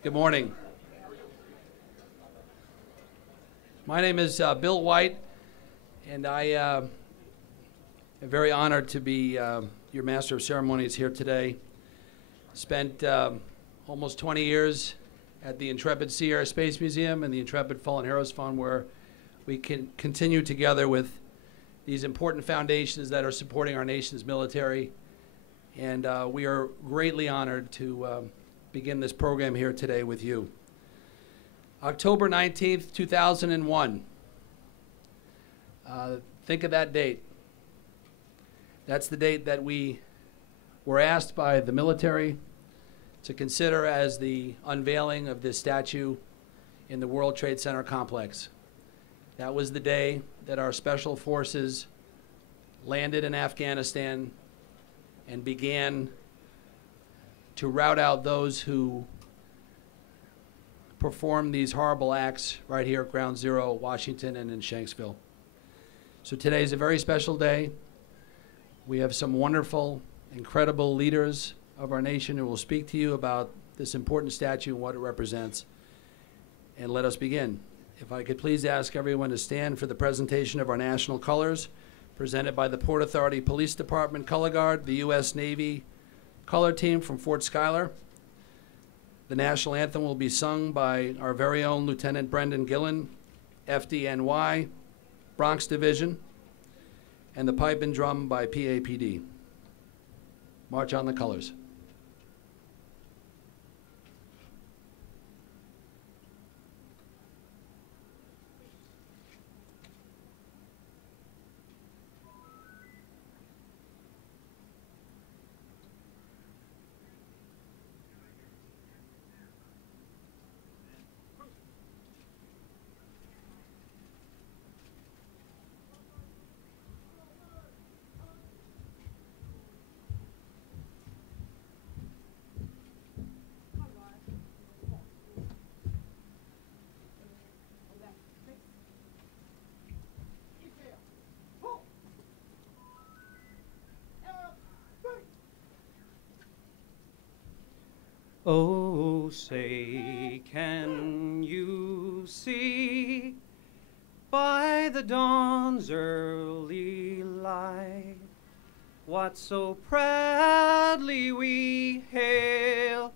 Good morning. My name is Bill White, and I am very honored to be your Master of Ceremonies here today. Spent almost 20 years at the Intrepid Sea Air Space Museum and the Intrepid Fallen Heroes Fund, where we can continue together with these important foundations that are supporting our nation's military. And we are greatly honored to begin this program here today with you. October 19th, 2001. Think of that date. That's the date that we were asked by the military to consider as the unveiling of this statue in the World Trade Center complex. That was the day that our special forces landed in Afghanistan and began to rout out those who performed these horrible acts right here at Ground Zero, Washington, and in Shanksville. So today is a very special day. We have some wonderful, incredible leaders of our nation who will speak to you about this important statue and what it represents. And let us begin. If I could please ask everyone to stand for the presentation of our national colors, presented by the Port Authority Police Department Color Guard, the U.S. Navy Color Team from Fort Schuyler. The national anthem will be sung by our very own Lieutenant Brendan Gillen, FDNY, Bronx Division, and the pipe and drum by PAPD. March on the colors. Oh, say, can you see by the dawn's early light what so proudly we hail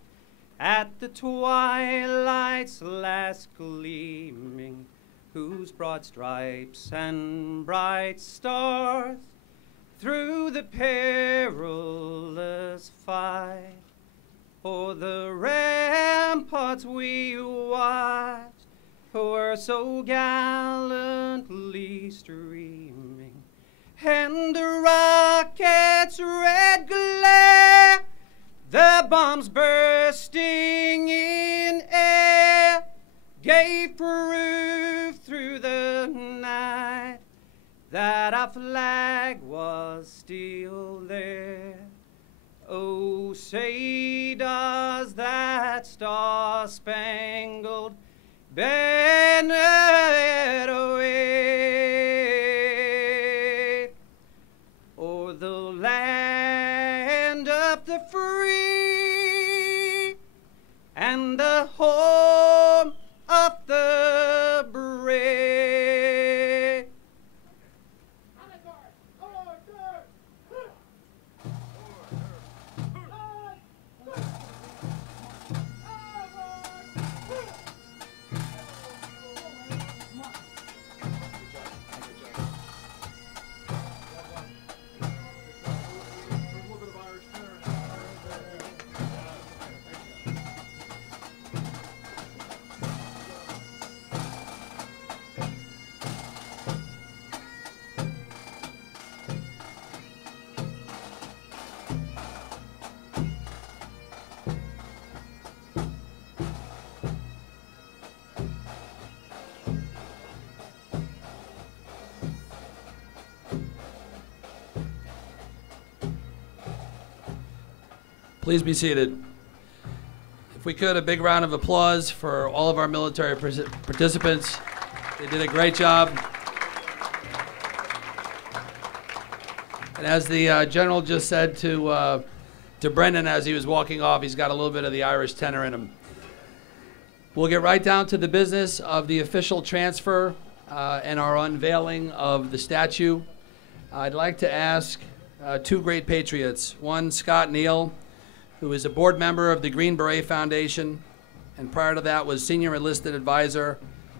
at the twilight's last gleaming, whose broad stripes and bright stars through the perilous fight o'er the ramparts we watched were so gallantly streaming, and the rocket's red glare, the bombs bursting in air, gave proof through the night that our flag was still there. Oh, say does that star-spangled banner wave o'er the land of the free and the home of the brave. Please be seated. If we could, a big round of applause for all of our military participants. They did a great job. And as the general just said to Brendan as he was walking off, he's got a little bit of the Irish tenor in him. We'll get right down to the business of the official transfer and our unveiling of the statue. I'd like to ask two great patriots. One, Scott Neal, who is a board member of the Green Beret Foundation, and prior to that was Senior Enlisted Advisor,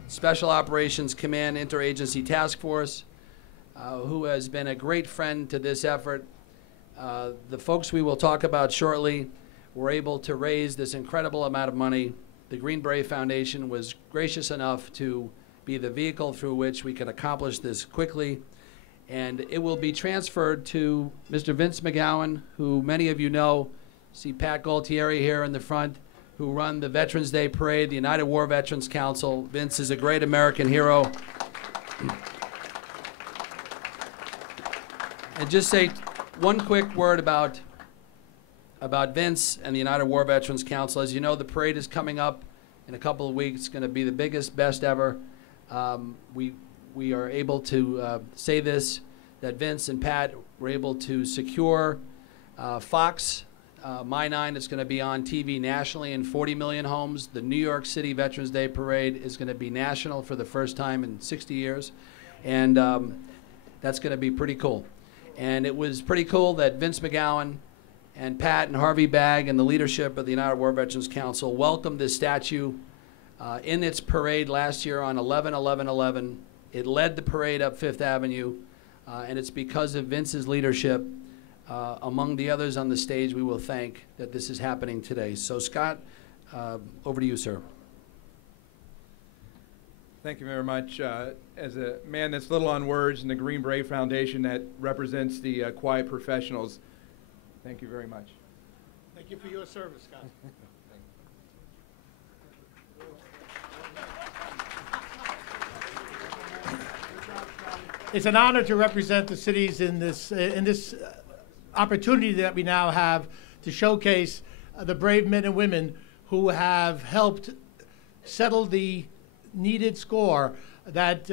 Special Operations Command Interagency Task Force, who has been a great friend to this effort. The folks we will talk about shortly were able to raise this incredible amount of money. The Green Beret Foundation was gracious enough to be the vehicle through which we could accomplish this quickly. And it will be transferred to Mr. Vince McGowan, who many of you know. See Pat Galtieri here in the front, who run the Veterans Day Parade, the United War Veterans Council. Vince is a great American hero. And just say one quick word about Vince and the United War Veterans Council. As you know, the parade is coming up in a couple of weeks. It's going to be the biggest, best ever. We are able to say this, that Vince and Pat were able to secure Fox, My 9 is going to be on TV nationally in 40 million homes. The New York City Veterans Day Parade is going to be national for the first time in 60 years. And that's going to be pretty cool. And it was pretty cool that Vince McGowan and Pat and Harvey Bagg and the leadership of the United War Veterans Council welcomed this statue in its parade last year on 11/11/11. It led the parade up Fifth Avenue, and it's because of Vince's leadership, among the others on the stage we will thank, that this is happening today. So Scott, over to you, sir. Thank you very much. As a man that's little on words in the Green Beret Foundation that represents the quiet professionals, thank you very much. Thank you for your service, Scott. It's an honor to represent the cities in this opportunity that we now have to showcase the brave men and women who have helped settle the needed score that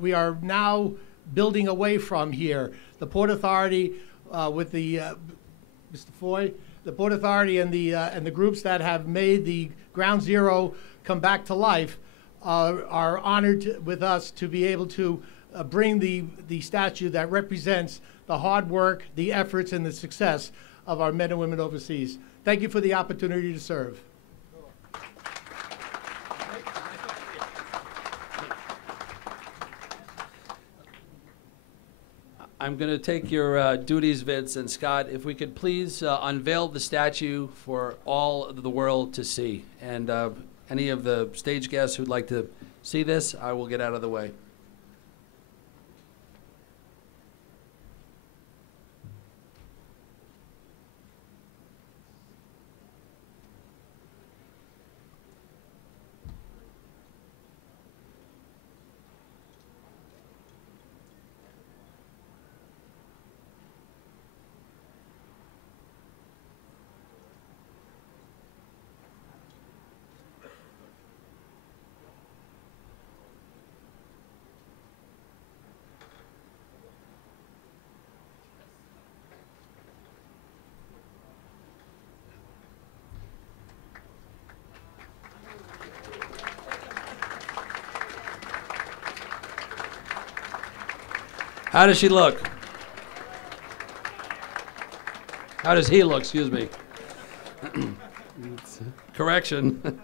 we are now building away from here. The Port Authority with the Mr. Foy, the Port Authority and the groups that have made the Ground Zero come back to life are honored with us to be able to bring the statue that represents the hard work, the efforts, and the success of our men and women overseas. Thank you for the opportunity to serve. I'm going to take your duties, Vince and Scott. If we could please unveil the statue for all of the world to see. And any of the stage guests who'd like to see this, I will get out of the way. How does she look? How does he look? Excuse me. Correction.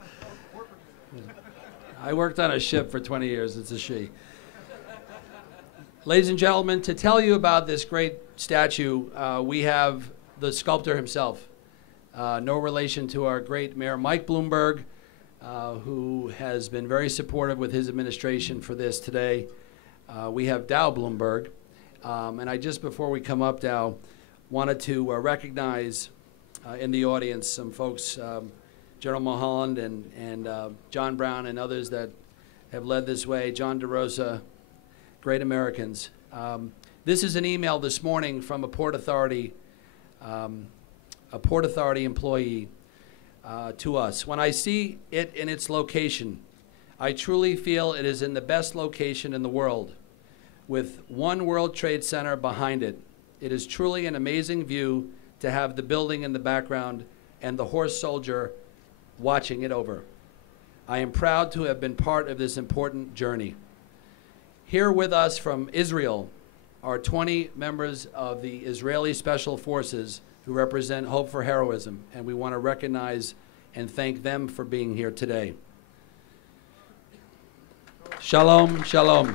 I worked on a ship for 20 years. It's a she. Ladies and gentlemen, to tell you about this great statue, we have the sculptor himself. No relation to our great Mayor Mike Bloomberg, who has been very supportive with his administration for this today. We have Dow Bloomberg. And I just, before we come up, Dow, wanted to recognize in the audience some folks, General Mulholland and John Brown and others that have led this way, John DeRosa, great Americans. This is an email this morning from a Port Authority employee to us. When I see it in its location, I truly feel it is in the best location in the world, with One World Trade Center behind it. It is truly an amazing view to have the building in the background and the horse soldier watching it over. I am proud to have been part of this important journey. Here with us from Israel are 20 members of the Israeli Special Forces who represent Hope for Heroism, and we want to recognize and thank them for being here today. Shalom, shalom.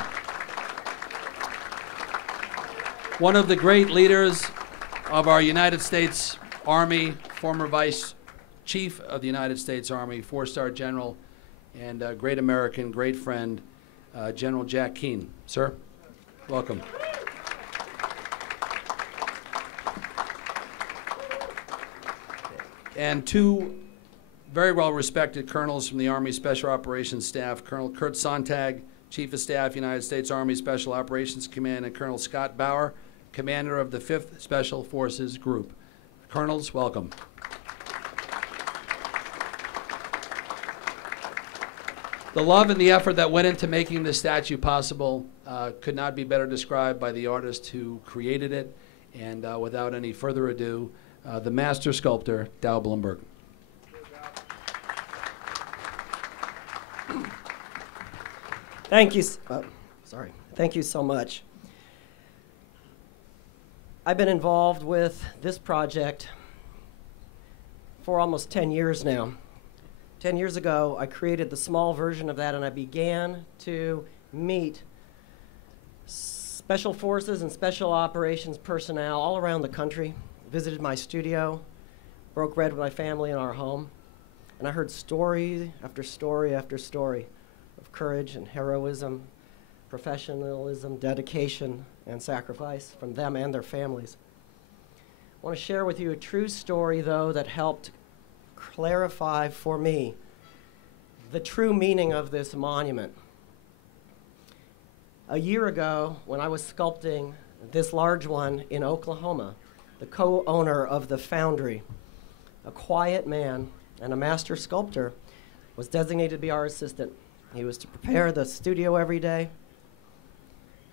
One of the great leaders of our United States Army, former Vice Chief of the United States Army, 4-star General, and a great American, great friend, General Jack Keane. Sir, welcome. And two very well-respected colonels from the Army Special Operations Staff, Colonel Kurt Sontag, Chief of Staff, United States Army Special Operations Command, and Colonel Scott Bauer, Commander of the 5th Special Forces Group. Colonels, welcome. The love and the effort that went into making this statue possible could not be better described by the artist who created it. And without any further ado, the master sculptor, Dow Blumberg. Thank you. Thank you so much. I've been involved with this project for almost 10 years now. 10 years ago, I created the small version of that, and I began to meet special forces and special operations personnel all around the country, visited my studio, broke bread with my family in our home, and I heard story after story after story of courage and heroism, professionalism, dedication, and sacrifice from them and their families. I want to share with you a true story, though, that helped clarify for me the true meaning of this monument. A year ago, when I was sculpting this large one in Oklahoma, the co-owner of the foundry, a quiet man and a master sculptor, was designated to be our assistant. He was to prepare the studio every day,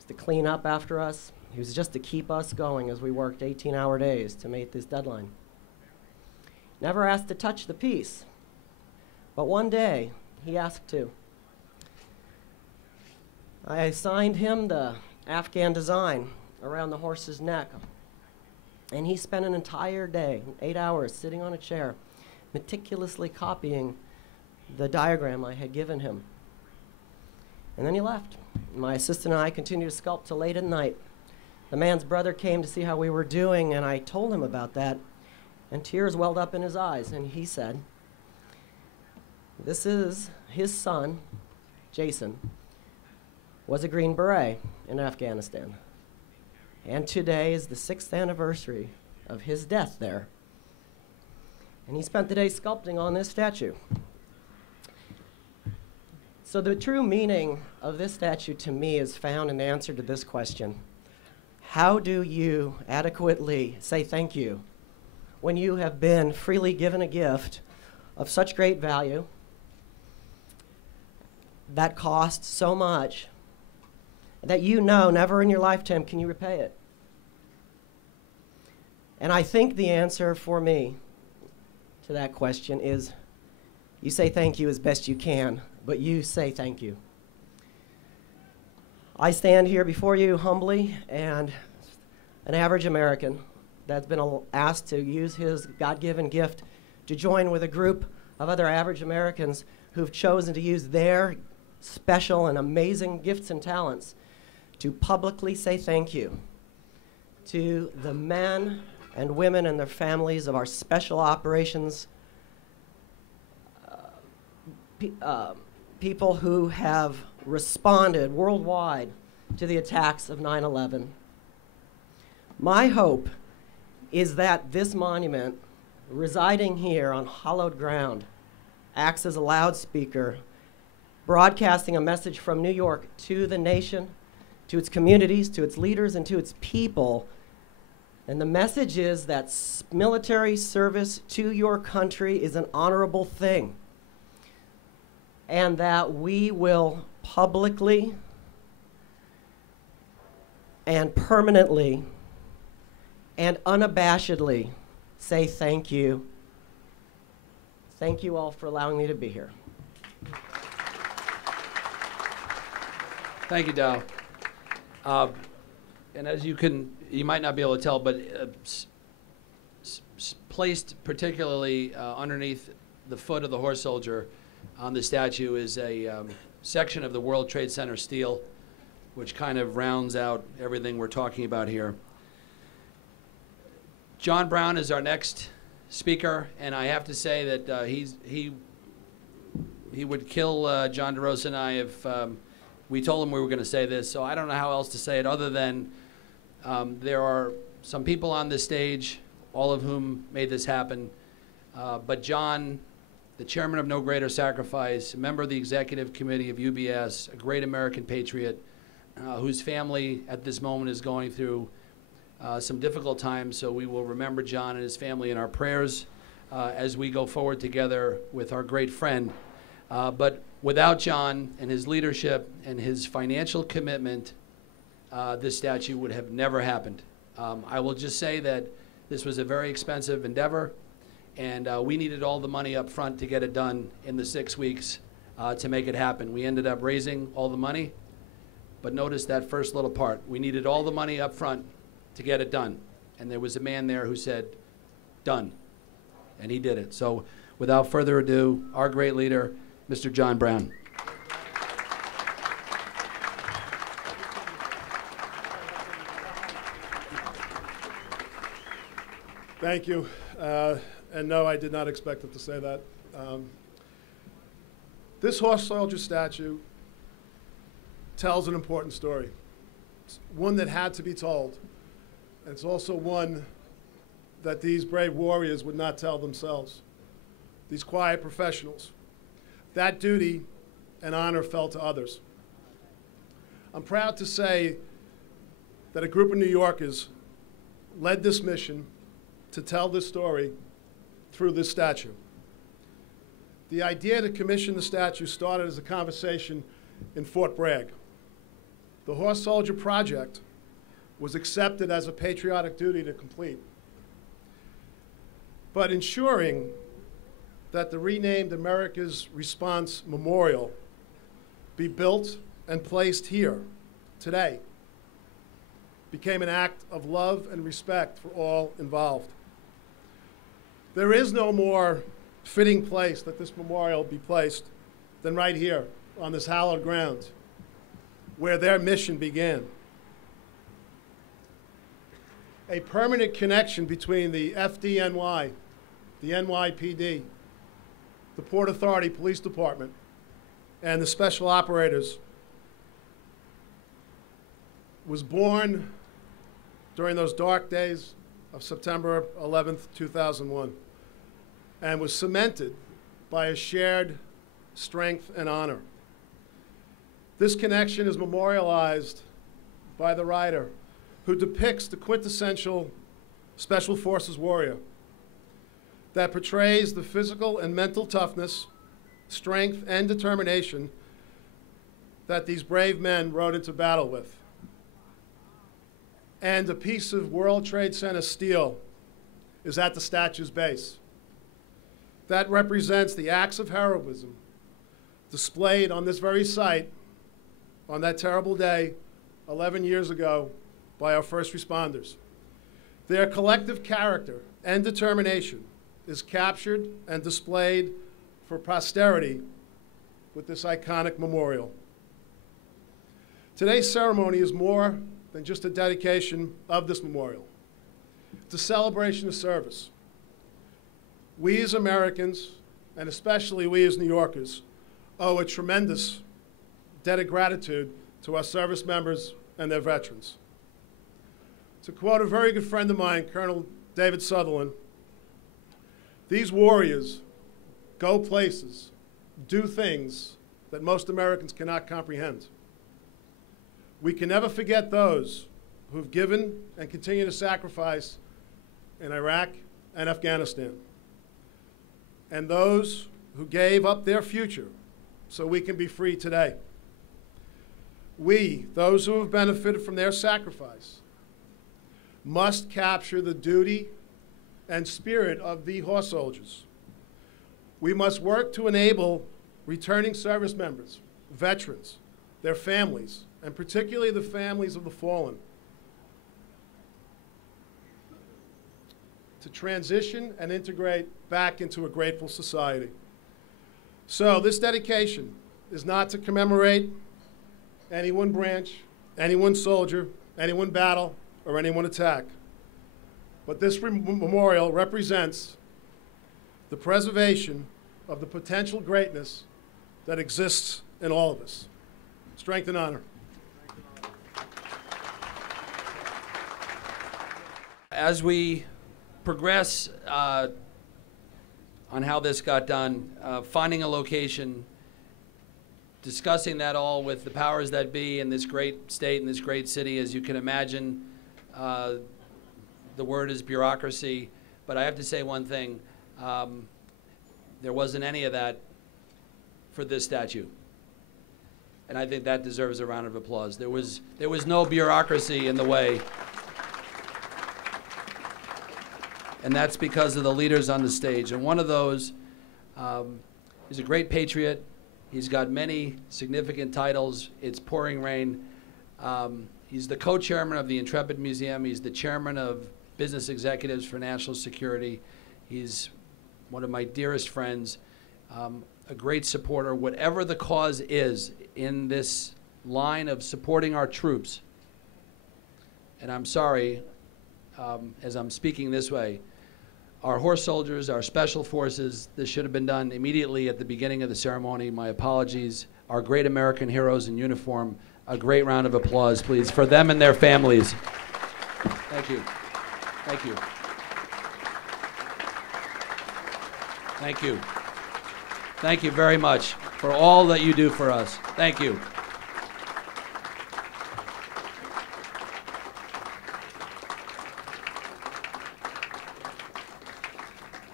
to clean up after us. He was just to keep us going as we worked 18-hour days to meet this deadline. Never asked to touch the piece, but one day he asked to. I assigned him the Afghan design around the horse's neck, and he spent an entire day, 8 hours, sitting on a chair, meticulously copying the diagram I had given him. And then he left. My assistant and I continued to sculpt till late at night. The man's brother came to see how we were doing, and I told him about that, and tears welled up in his eyes, and he said, this is his son, Jason, was a Green Beret in Afghanistan, and today is the 6th anniversary of his death there. And he spent the day sculpting on this statue. So the true meaning of this statue to me is found in the answer to this question. How do you adequately say thank you when you have been freely given a gift of such great value that costs so much that you know never in your lifetime can you repay it? And I think the answer for me to that question is you say thank you as best you can, but you say thank you. I stand here before you humbly and an average American that's been asked to use his God-given gift to join with a group of other average Americans who've chosen to use their special and amazing gifts and talents to publicly say thank you to the men and women and their families of our special operations people who have responded worldwide to the attacks of 9/11. My hope is that this monument, residing here on hallowed ground, acts as a loudspeaker, broadcasting a message from New York to the nation, to its communities, to its leaders, and to its people. And the message is that military service to your country is an honorable thing, and that we will publicly and permanently and unabashedly say thank you. Thank you all for allowing me to be here. Thank you, Dow. And as you might not be able to tell, but placed particularly underneath the foot of the horse soldier on the statue is a section of the World Trade Center steel, which kind of rounds out everything we're talking about here. John Brown is our next speaker, and I have to say that he would kill John DeRosa and I if we told him we were going to say this, so I don't know how else to say it other than there are some people on this stage, all of whom made this happen, but John, the chairman of No Greater Sacrifice, a member of the executive committee of UBS, a great American patriot, whose family at this moment is going through some difficult times, so we will remember John and his family in our prayers as we go forward together with our great friend. But without John and his leadership and his financial commitment, this statue would have never happened. I will just say that this was a very expensive endeavor, and we needed all the money up front to get it done in the 6 weeks to make it happen. We ended up raising all the money, but notice that first little part. We needed all the money up front to get it done. And there was a man there who said, done. And he did it. So without further ado, our great leader, Mr. John Brown. Thank you. And no, I did not expect it to say that. This horse soldier statue tells an important story. It's one that had to be told. And it's also one that these brave warriors would not tell themselves, these quiet professionals. That duty and honor fell to others. I'm proud to say that a group of New Yorkers led this mission to tell this story through this statue. The idea to commission the statue started as a conversation in Fort Bragg. The Horse Soldier Project was accepted as a patriotic duty to complete. But ensuring that the renamed America's Response Memorial be built and placed here today became an act of love and respect for all involved. There is no more fitting place that this memorial be placed than right here on this hallowed ground where their mission began. A permanent connection between the FDNY, the NYPD, the Port Authority Police Department, and the Special Operators was born during those dark days of September 11th, 2001, and was cemented by a shared strength and honor. This connection is memorialized by the writer who depicts the quintessential Special Forces warrior that portrays the physical and mental toughness, strength, and determination that these brave men rode into battle with. And a piece of World Trade Center steel is at the statue's base. That represents the acts of heroism displayed on this very site on that terrible day 11 years ago by our first responders. Their collective character and determination is captured and displayed for posterity with this iconic memorial. Today's ceremony is more than just a dedication of this memorial. It's a celebration of service. We as Americans, and especially we as New Yorkers, owe a tremendous debt of gratitude to our service members and their veterans. To quote a very good friend of mine, Colonel David Sutherland, these warriors go places, do things that most Americans cannot comprehend. We can never forget those who've given and continue to sacrifice in Iraq and Afghanistan, and those who gave up their future so we can be free today. We, those who have benefited from their sacrifice, must capture the duty and spirit of the horse soldiers. We must work to enable returning service members, veterans, their families, and particularly the families of the fallen, to transition and integrate back into a grateful society. So this dedication is not to commemorate any one branch, any one soldier, any one battle, or any one attack. But this memorial represents the preservation of the potential greatness that exists in all of us. Strength and honor. As we progress on how this got done, finding a location, discussing that all with the powers that be in this great state and this great city, as you can imagine, the word is bureaucracy. But I have to say one thing, there wasn't any of that for this statue. And I think that deserves a round of applause. There was no bureaucracy in the way. And that's because of the leaders on the stage. And one of those is a great patriot. He's got many significant titles. It's pouring rain. He's the co-chairman of the Intrepid Museum. He's the chairman of Business Executives for National Security. He's one of my dearest friends, a great supporter. Whatever the cause is in this line of supporting our troops, and I'm sorry, as I'm speaking this way, our horse soldiers, our special forces, this should have been done immediately at the beginning of the ceremony. My apologies. Our great American heroes in uniform, a great round of applause, please, for them and their families. Thank you. Thank you. Thank you. Thank you very much for all that you do for us. Thank you.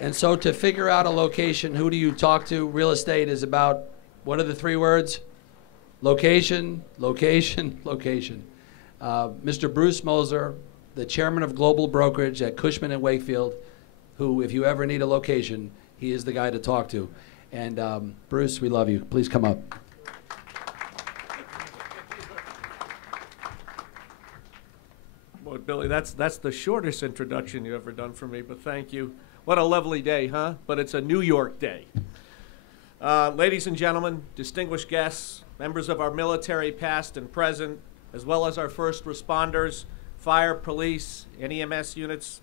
And so to figure out a location, who do you talk to? Real estate is about, what are the three words? Location, location, location. Mr. Bruce Moser, the chairman of global brokerage at Cushman & Wakefield, who, if you ever need a location, he is the guy to talk to. And Bruce, we love you. Please come up. Well, Billy, that's the shortest introduction you've ever done for me, but thank you. What a lovely day, huh? But it's a New York day. Ladies and gentlemen, distinguished guests, members of our military past and present, as well as our first responders, fire, police, and EMS units.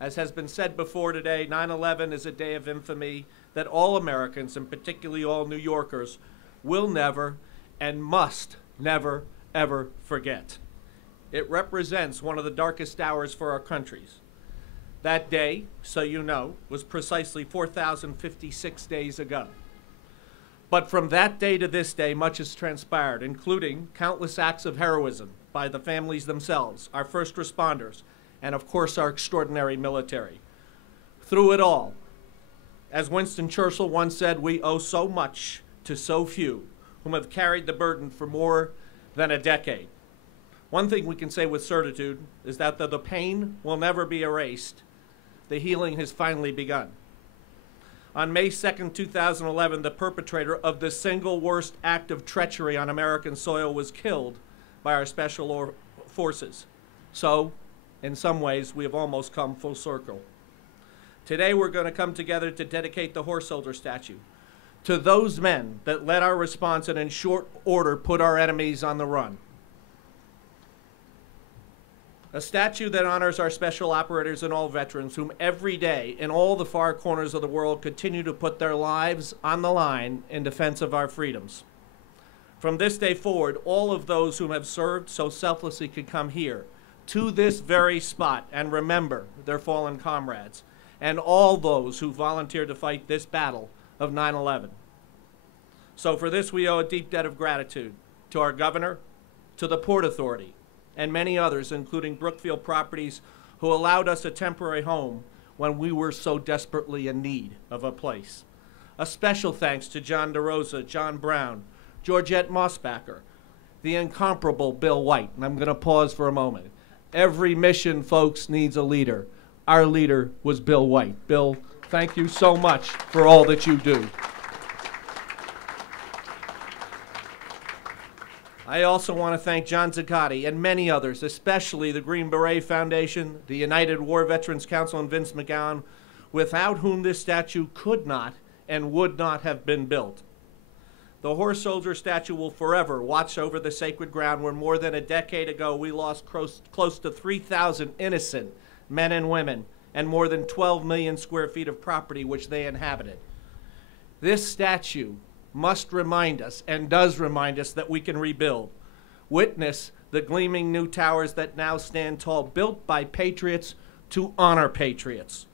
As has been said before today, 9/11 is a day of infamy that all Americans, and particularly all New Yorkers, will never and must never, ever forget. It represents one of the darkest hours for our countries. That day, so you know, was precisely 4,056 days ago. But from that day to this day, much has transpired, including countless acts of heroism by the families themselves, our first responders, and of course our extraordinary military. Through it all, as Winston Churchill once said, we owe so much to so few whom have carried the burden for more than a decade. One thing we can say with certitude is that though the pain will never be erased, the healing has finally begun. On May 2nd, 2011, the perpetrator of the single worst act of treachery on American soil was killed by our special forces. So, in some ways, we have almost come full circle. Today, we're going to come together to dedicate the horse soldier statue to those men that led our response and in short order put our enemies on the run. A statue that honors our special operators and all veterans whom every day in all the far corners of the world continue to put their lives on the line in defense of our freedoms. From this day forward, all of those whom have served so selflessly could come here to this very spot and remember their fallen comrades and all those who volunteered to fight this battle of 9/11. So for this, we owe a deep debt of gratitude to our governor, to the Port Authority, and many others, including Brookfield Properties, who allowed us a temporary home when we were so desperately in need of a place. A special thanks to John DeRosa, John Brown, Georgette Mossbacher, the incomparable Bill White. And I'm going to pause for a moment. Every mission, folks, needs a leader. Our leader was Bill White. Bill, thank you so much for all that you do. I also want to thank John Zuccotti and many others, especially the Green Beret Foundation, the United War Veterans Council, and Vince McGowan, without whom this statue could not and would not have been built. The horse soldier statue will forever watch over the sacred ground where more than a decade ago we lost close to 3,000 innocent men and women and more than 12 million square feet of property which they inhabited. This statue must remind us, and does remind us, that we can rebuild. Witness the gleaming new towers that now stand tall, built by patriots to honor patriots.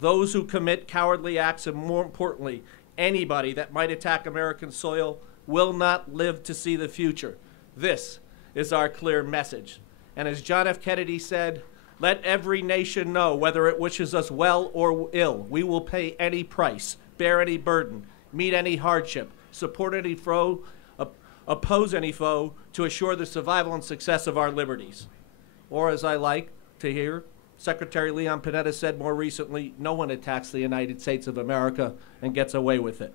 Those who commit cowardly acts, and more importantly, anybody that might attack American soil, will not live to see the future. This is our clear message. And as John F. Kennedy said, let every nation know, whether it wishes us well or ill, we will pay any price, bear any burden, meet any hardship, support any foe, oppose any foe, to assure the survival and success of our liberties. Or, as I like to hear, Secretary Leon Panetta said more recently, no one attacks the United States of America and gets away with it.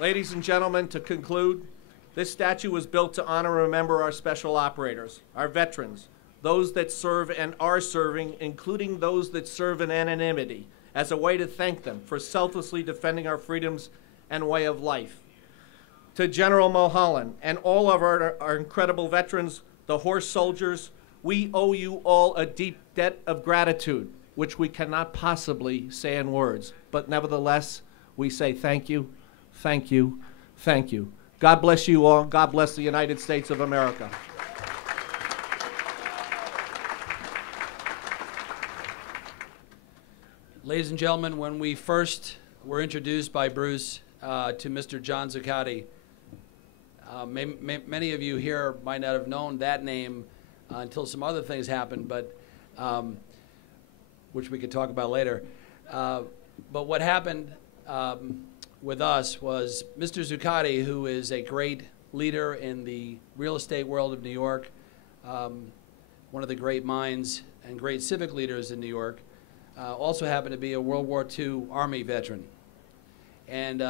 Ladies and gentlemen, to conclude, this statue was built to honor and remember our special operators, our veterans, those that serve and are serving, including those that serve in anonymity, as a way to thank them for selflessly defending our freedoms and way of life. To General Mulholland and all of our incredible veterans, the horse soldiers, we owe you all a deep debt of gratitude, which we cannot possibly say in words. But nevertheless, we say thank you, thank you, thank you. God bless you all. God bless the United States of America. Ladies and gentlemen, when we first were introduced by Bruce to Mr. John Zuccotti, many of you here might not have known that name until some other things happened, but which we could talk about later. But what happened with us was Mr. Zuccotti, who is a great leader in the real estate world of New York, one of the great minds and great civic leaders in New York, also happened to be a World War II Army veteran. And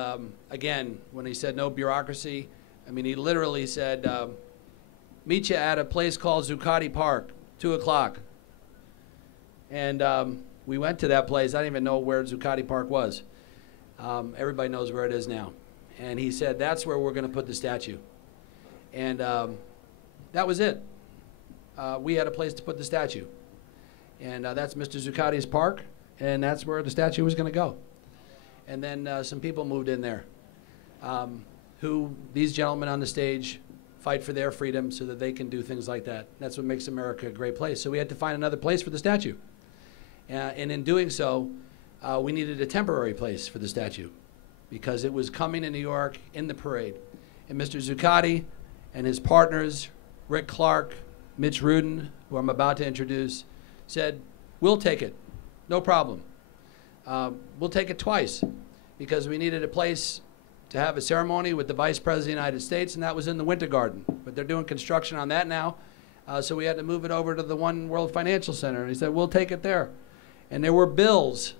again, when he said no bureaucracy, I mean, he literally said, meet you at a place called Zuccotti Park, 2 o'clock. And we went to that place. I didn't even know where Zuccotti Park was. Everybody knows where it is now. And he said, that's where we're going to put the statue. And that was it. We had a place to put the statue. And that's Mr. Zuccotti's park, and that's where the statue was going to go. And then some people moved in there, who these gentlemen on the stage fight for their freedom so that they can do things like that. That's what makes America a great place. So we had to find another place for the statue. And in doing so, we needed a temporary place for the statue because it was coming in New York in the parade. And Mr. Zuccotti and his partners, Rick Clark, Mitch Rudin, who I'm about to introduce, said, we'll take it, no problem. We'll take it twice because we needed a place to have a ceremony with the Vice President of the United States, and that was in the Winter Garden. But they're doing construction on that now, so we had to move it over to the One World Financial Center. And he said, we'll take it there. And there were bills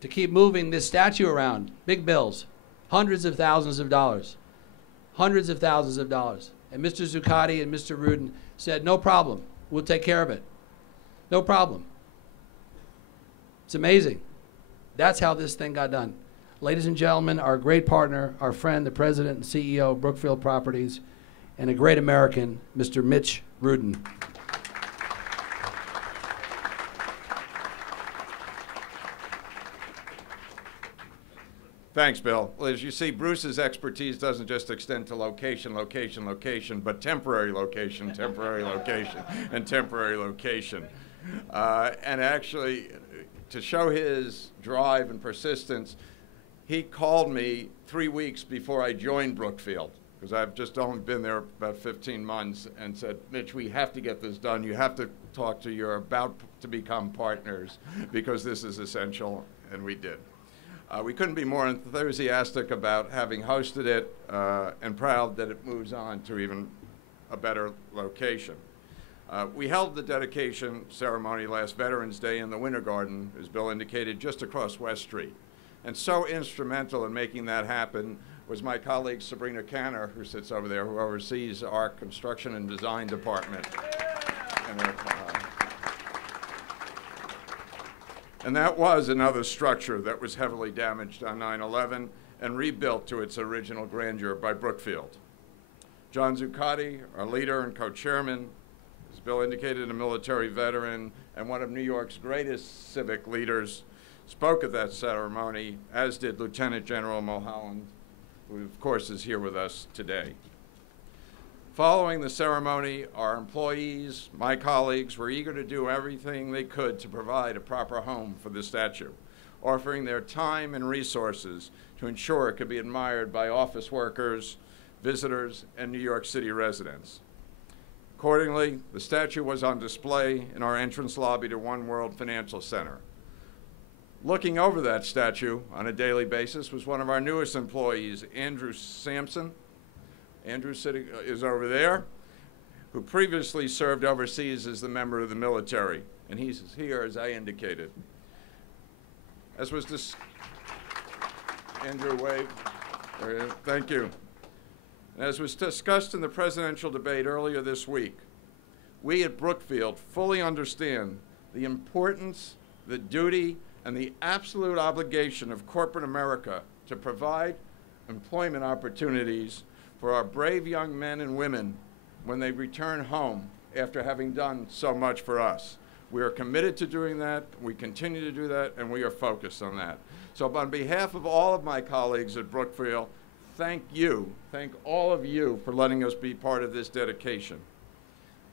to keep moving this statue around, big bills, hundreds of thousands of dollars, hundreds of thousands of dollars. And Mr. Zuccotti and Mr. Rudin said, no problem, we'll take care of it. No problem. It's amazing. That's how this thing got done. Ladies and gentlemen, our great partner, our friend, the president and CEO of Brookfield Properties, and a great American, Mr. Mitch Rudin. Thanks, Bill. Well, as you see, Bruce's expertise doesn't just extend to location, location, location, but temporary location, temporary location, and temporary location. And actually, to show his drive and persistence, he called me 3 weeks before I joined Brookfield, because I've just only been there about 15 months, and said, Mitch, we have to get this done. You have to talk to your about to become partners, because this is essential, and we did. We couldn't be more enthusiastic about having hosted it and proud that it moves on to even a better location. We held the dedication ceremony last Veterans Day in the Winter Garden, as Bill indicated, just across West Street. And so instrumental in making that happen was my colleague Sabrina Canner, who sits over there, who oversees our construction and design department. And that was another structure that was heavily damaged on 9/11 and rebuilt to its original grandeur by Brookfield. John Zuccotti, our leader and co-chairman, as Bill indicated, a military veteran and one of New York's greatest civic leaders, spoke at that ceremony, as did Lieutenant General Mulholland, who of course is here with us today. Following the ceremony, our employees, my colleagues, were eager to do everything they could to provide a proper home for the statue, offering their time and resources to ensure it could be admired by office workers, visitors, and New York City residents. Accordingly, the statue was on display in our entrance lobby to One World Financial Center. Looking over that statue on a daily basis was one of our newest employees, Andrew Sampson. Andrew is over there, who previously served overseas as the member of the military, and he's here as I indicated. As was Andrew, wave. Thank you. As was discussed in the presidential debate earlier this week, we at Brookfield fully understand the importance, the duty, and the absolute obligation of corporate America to provide employment opportunities for our brave young men and women when they return home after having done so much for us. We are committed to doing that, we continue to do that, and we are focused on that. So on behalf of all of my colleagues at Brookfield, thank all of you for letting us be part of this dedication.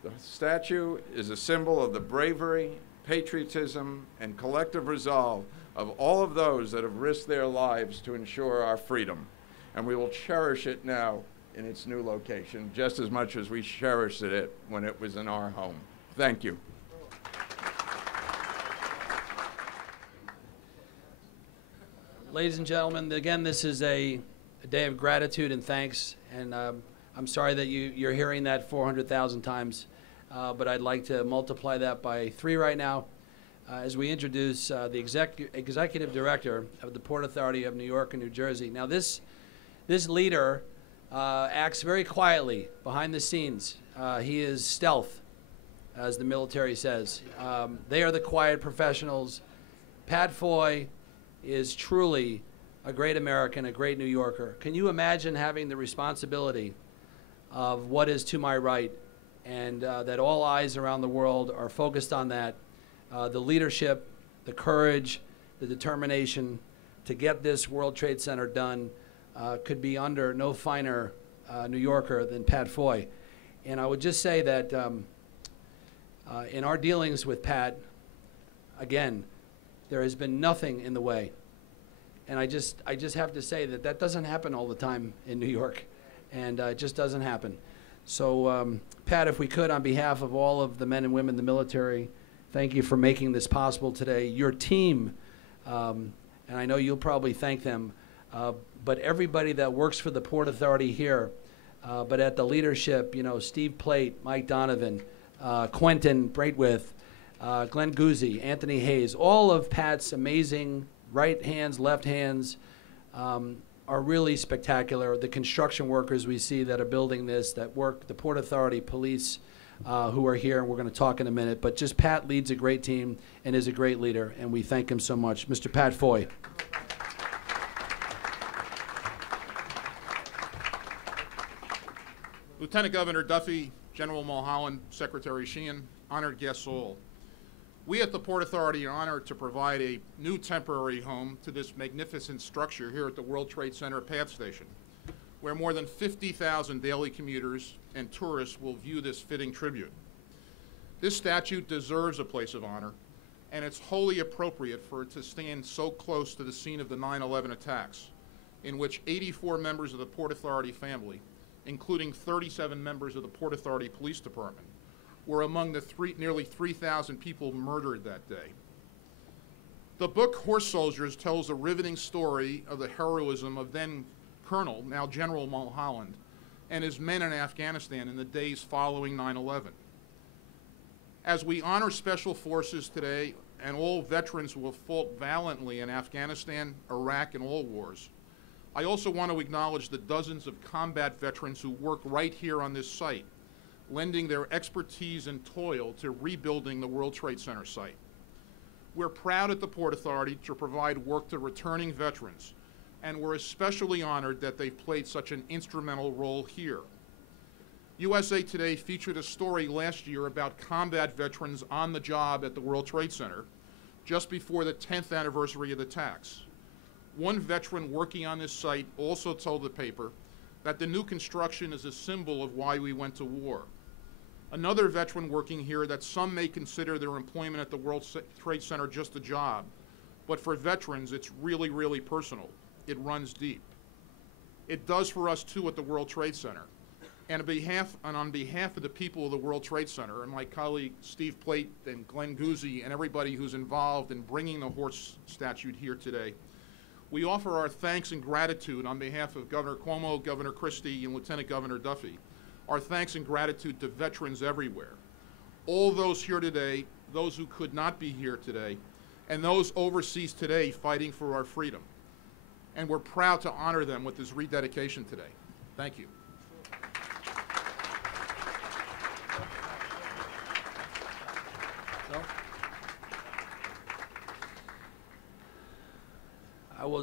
The statue is a symbol of the bravery, patriotism, and collective resolve of all of those that have risked their lives to ensure our freedom. And we will cherish it now in its new location, just as much as we cherished it when it was in our home. Thank you. Ladies and gentlemen, again, this is a day of gratitude and thanks, and I'm sorry that you're hearing that 400,000 times, but I'd like to multiply that by 3 right now as we introduce the executive director of the Port Authority of New York and New Jersey. Now, this leader acts very quietly behind the scenes. He is stealth, as the military says. They are the quiet professionals. Pat Foy is truly a great American, a great New Yorker. Can you imagine having the responsibility of what is to my right, and that all eyes around the world are focused on that? The leadership, the courage, the determination to get this World Trade Center done could be under no finer New Yorker than Pat Foy. And I would just say that in our dealings with Pat, again, there has been nothing in the way. And I just have to say that that doesn't happen all the time in New York, and it just doesn't happen. So Pat, if we could, on behalf of all of the men and women in the military, thank you for making this possible today. Your team, and I know you'll probably thank them, but everybody that works for the Port Authority here, but at the leadership, you know, Steve Plate, Mike Donovan, Quentin Braithwaite, Glenn Guzzi, Anthony Hayes, all of Pat's amazing right hands, left hands are really spectacular. The construction workers we see that are building this, that work, the Port Authority, police who are here, and we're going to talk in a minute. But just Pat leads a great team and is a great leader, and we thank him so much. Mr. Pat Foy. Lieutenant Governor Duffy, General Mulholland, Secretary Sheehan, honored guests all. We at the Port Authority are honored to provide a new temporary home to this magnificent structure here at the World Trade Center PATH Station, where more than 50,000 daily commuters and tourists will view this fitting tribute. This statue deserves a place of honor, and it's wholly appropriate for it to stand so close to the scene of the 9/11 attacks, in which 84 members of the Port Authority family, including 37 members of the Port Authority Police Department, were among the nearly 3,000 people murdered that day. The book Horse Soldiers tells a riveting story of the heroism of then Colonel, now General Mulholland, and his men in Afghanistan in the days following 9/11. As we honor Special Forces today and all veterans who have fought valiantly in Afghanistan, Iraq, and all wars, I also want to acknowledge the dozens of combat veterans who work right here on this site, lending their expertise and toil to rebuilding the World Trade Center site. We're proud at the Port Authority to provide work to returning veterans, and we're especially honored that they've played such an instrumental role here. USA Today featured a story last year about combat veterans on the job at the World Trade Center just before the 10th anniversary of the attacks. One veteran working on this site also told the paper that the new construction is a symbol of why we went to war. Another veteran working here that some may consider their employment at the World Trade Center just a job, but for veterans it's really, really personal. It runs deep. It does for us too at the World Trade Center. And on behalf of the people of the World Trade Center and my colleague Steve Plate and Glenn Guzzi and everybody who's involved in bringing the horse statue here today, we offer our thanks and gratitude on behalf of Governor Cuomo, Governor Christie, and Lieutenant Governor Duffy. Our thanks and gratitude to veterans everywhere. All those here today, those who could not be here today, and those overseas today fighting for our freedom. And we're proud to honor them with this rededication today. Thank you.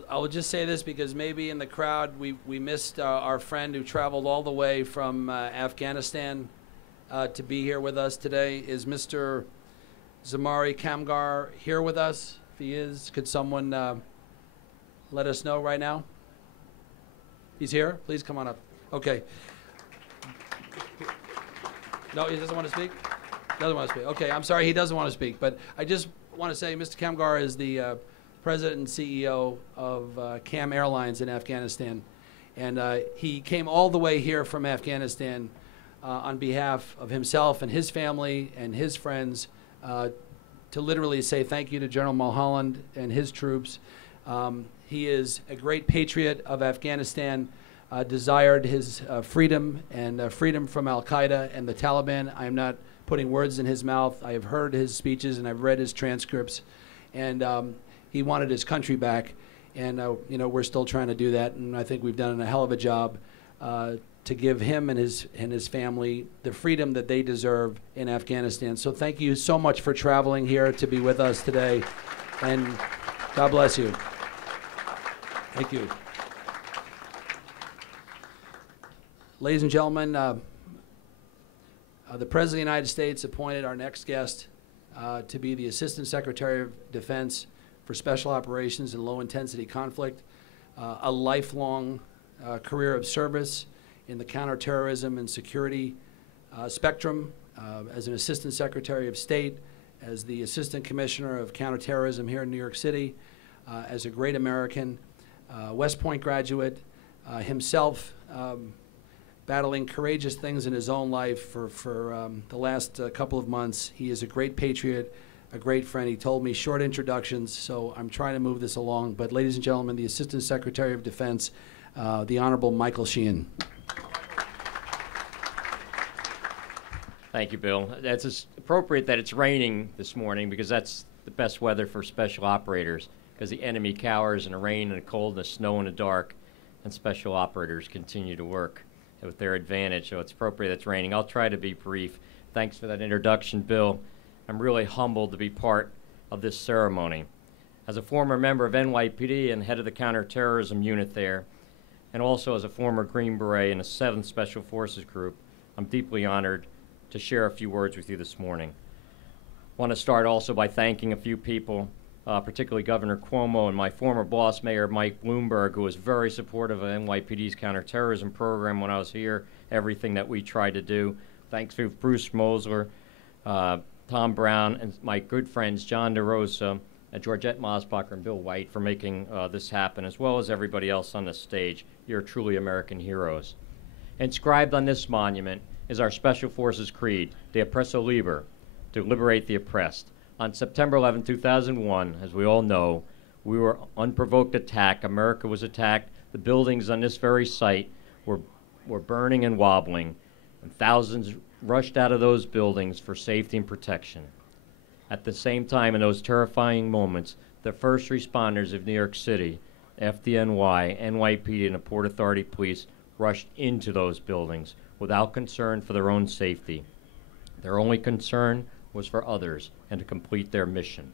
I will just say this because maybe in the crowd we missed our friend who traveled all the way from Afghanistan to be here with us today. Is Mr. Zamari Kamgar here with us? If he is, could someone let us know right now? He's here? Please come on up. Okay. No, he doesn't want to speak? Doesn't want to speak. Okay, I'm sorry, he doesn't want to speak. But I just want to say Mr. Kamgar is the President and CEO of CAM Airlines in Afghanistan. And he came all the way here from Afghanistan on behalf of himself and his family and his friends to literally say thank you to General Mulholland and his troops. He is a great patriot of Afghanistan, desired his freedom and freedom from Al-Qaeda and the Taliban. I am not putting words in his mouth. I have heard his speeches and I've read his transcripts. And he wanted his country back, and you know, we're still trying to do that, and I think we've done a hell of a job to give him and his family the freedom that they deserve in Afghanistan. So thank you so much for traveling here to be with us today, and God bless you. Thank you. Ladies and gentlemen, the President of the United States appointed our next guest to be the Assistant Secretary of Defense for Special Operations and Low-Intensity Conflict, a lifelong career of service in the counterterrorism and security spectrum, as an Assistant Secretary of State, as the Assistant Commissioner of Counterterrorism here in New York City, as a great American, West Point graduate, himself battling courageous things in his own life for the last couple of months. He is a great patriot, a great friend. He told me short introductions, so I'm trying to move this along. But ladies and gentlemen, the Assistant Secretary of Defense, the Honorable Michael Sheehan. Thank you, Bill. It's appropriate that it's raining this morning because that's the best weather for special operators, because the enemy cowers in the rain and the cold and the snow and the dark, and special operators continue to work with their advantage. So it's appropriate that it's raining. I'll try to be brief. Thanks for that introduction, Bill. I'm really humbled to be part of this ceremony. As a former member of NYPD and head of the counterterrorism unit there, and also as a former Green Beret in the 7th Special Forces Group, I'm deeply honored to share a few words with you this morning. I want to start also by thanking a few people, particularly Governor Cuomo and my former boss, Mayor Mike Bloomberg, who was very supportive of NYPD's counterterrorism program when I was here, everything that we tried to do. Thanks to Bruce Mosler, Tom Brown, and my good friends John DeRosa, Georgette Mosbacher, and Bill White for making this happen, as well as everybody else on the stage. You're truly American heroes. Inscribed on this monument is our Special Forces Creed, De Oppresso Liber, to liberate the oppressed. On September 11, 2001, as we all know, we were unprovoked attack. America was attacked. The buildings on this very site were burning and wobbling, and thousands rushed out of those buildings for safety and protection. At the same time, in those terrifying moments, the first responders of New York City, FDNY, NYPD, and the Port Authority Police rushed into those buildings without concern for their own safety. Their only concern was for others and to complete their mission.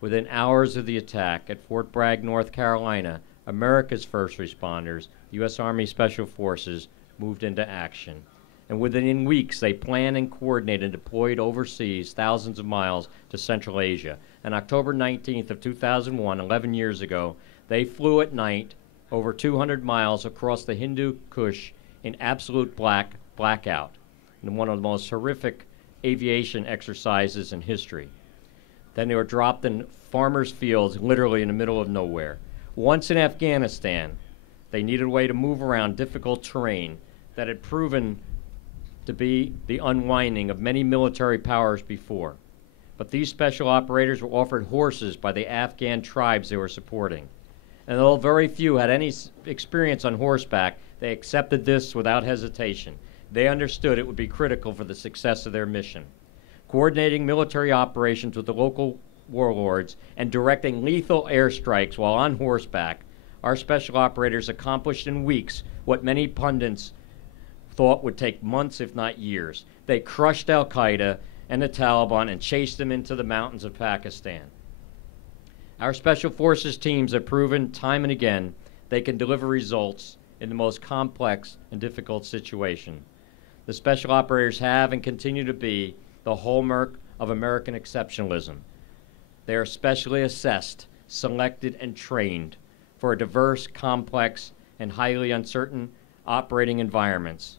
Within hours of the attack at Fort Bragg, North Carolina, America's first responders, U.S. Army Special Forces, moved into action. And within weeks, they planned and coordinated and deployed overseas thousands of miles to Central Asia. On October 19th of 2001, 11 years ago, they flew at night over 200 miles across the Hindu Kush in absolute blackout, in one of the most horrific aviation exercises in history. Then they were dropped in farmers' fields, literally in the middle of nowhere. Once in Afghanistan, they needed a way to move around difficult terrain that had proven to be the unwinding of many military powers before. But these special operators were offered horses by the Afghan tribes they were supporting. And although very few had any experience on horseback, they accepted this without hesitation. They understood it would be critical for the success of their mission. Coordinating military operations with the local warlords and directing lethal airstrikes while on horseback, our special operators accomplished in weeks what many pundits thought would take months, if not years. They crushed al-Qaeda and the Taliban and chased them into the mountains of Pakistan. Our special forces teams have proven time and again they can deliver results in the most complex and difficult situation. The special operators have and continue to be the hallmark of American exceptionalism. They are specially assessed, selected, and trained for a diverse, complex, and highly uncertain operating environments.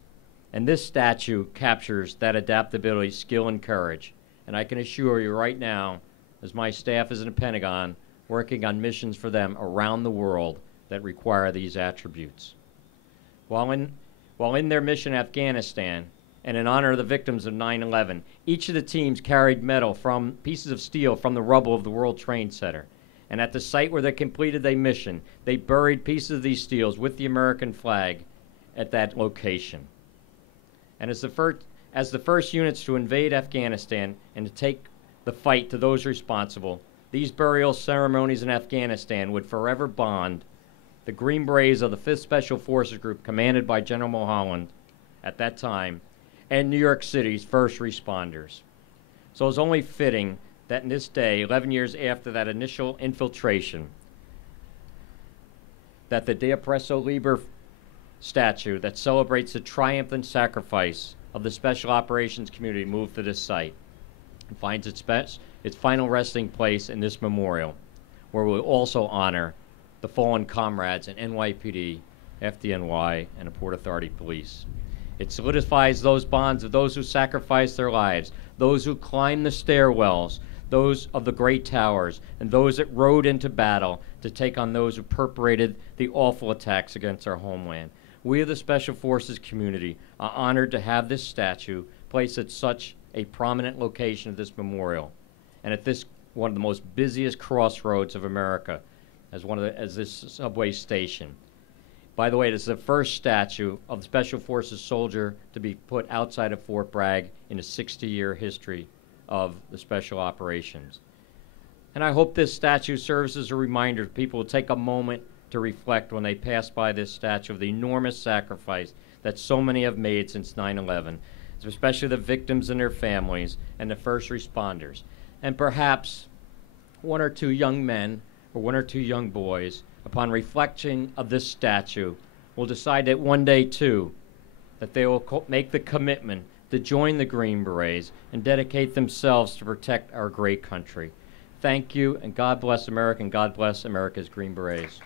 And this statue captures that adaptability, skill, and courage. And I can assure you right now, as my staff is in the Pentagon, working on missions for them around the world that require these attributes. While in their mission in Afghanistan, and in honor of the victims of 9/11, each of the teams carried metal from pieces of steel from the rubble of the World Trade Center. And at the site where they completed their mission, they buried pieces of these steels with the American flag at that location. And as the first units to invade Afghanistan and to take the fight to those responsible, these burial ceremonies in Afghanistan would forever bond the Green Berets of the 5th Special Forces Group, commanded by General Mulholland at that time, and New York City's first responders. So it's only fitting that in this day, 11 years after that initial infiltration, that the De Oppresso Liber statue that celebrates the triumph and sacrifice of the special operations community moved to this site and finds its final resting place in this memorial, where we'll also honor the fallen comrades in NYPD, FDNY, and the Port Authority Police. It solidifies those bonds of those who sacrificed their lives, those who climbed the stairwells, those of the great towers, and those that rode into battle to take on those who perpetrated the awful attacks against our homeland. We of the Special Forces community are honored to have this statue placed at such a prominent location of this memorial, and at this one of the most busiest crossroads of America, as this subway station. By the way, it is the first statue of the Special Forces soldier to be put outside of Fort Bragg in a 60-year history of the special operations. And I hope this statue serves as a reminder to people to take a moment to reflect when they pass by this statue of the enormous sacrifice that so many have made since 9/11, especially the victims and their families and the first responders. And perhaps one or two young men or one or two young boys, upon reflection of this statue, will decide that one day, too, that they will make the commitment to join the Green Berets and dedicate themselves to protect our great country. Thank you, and God bless America, and God bless America's Green Berets.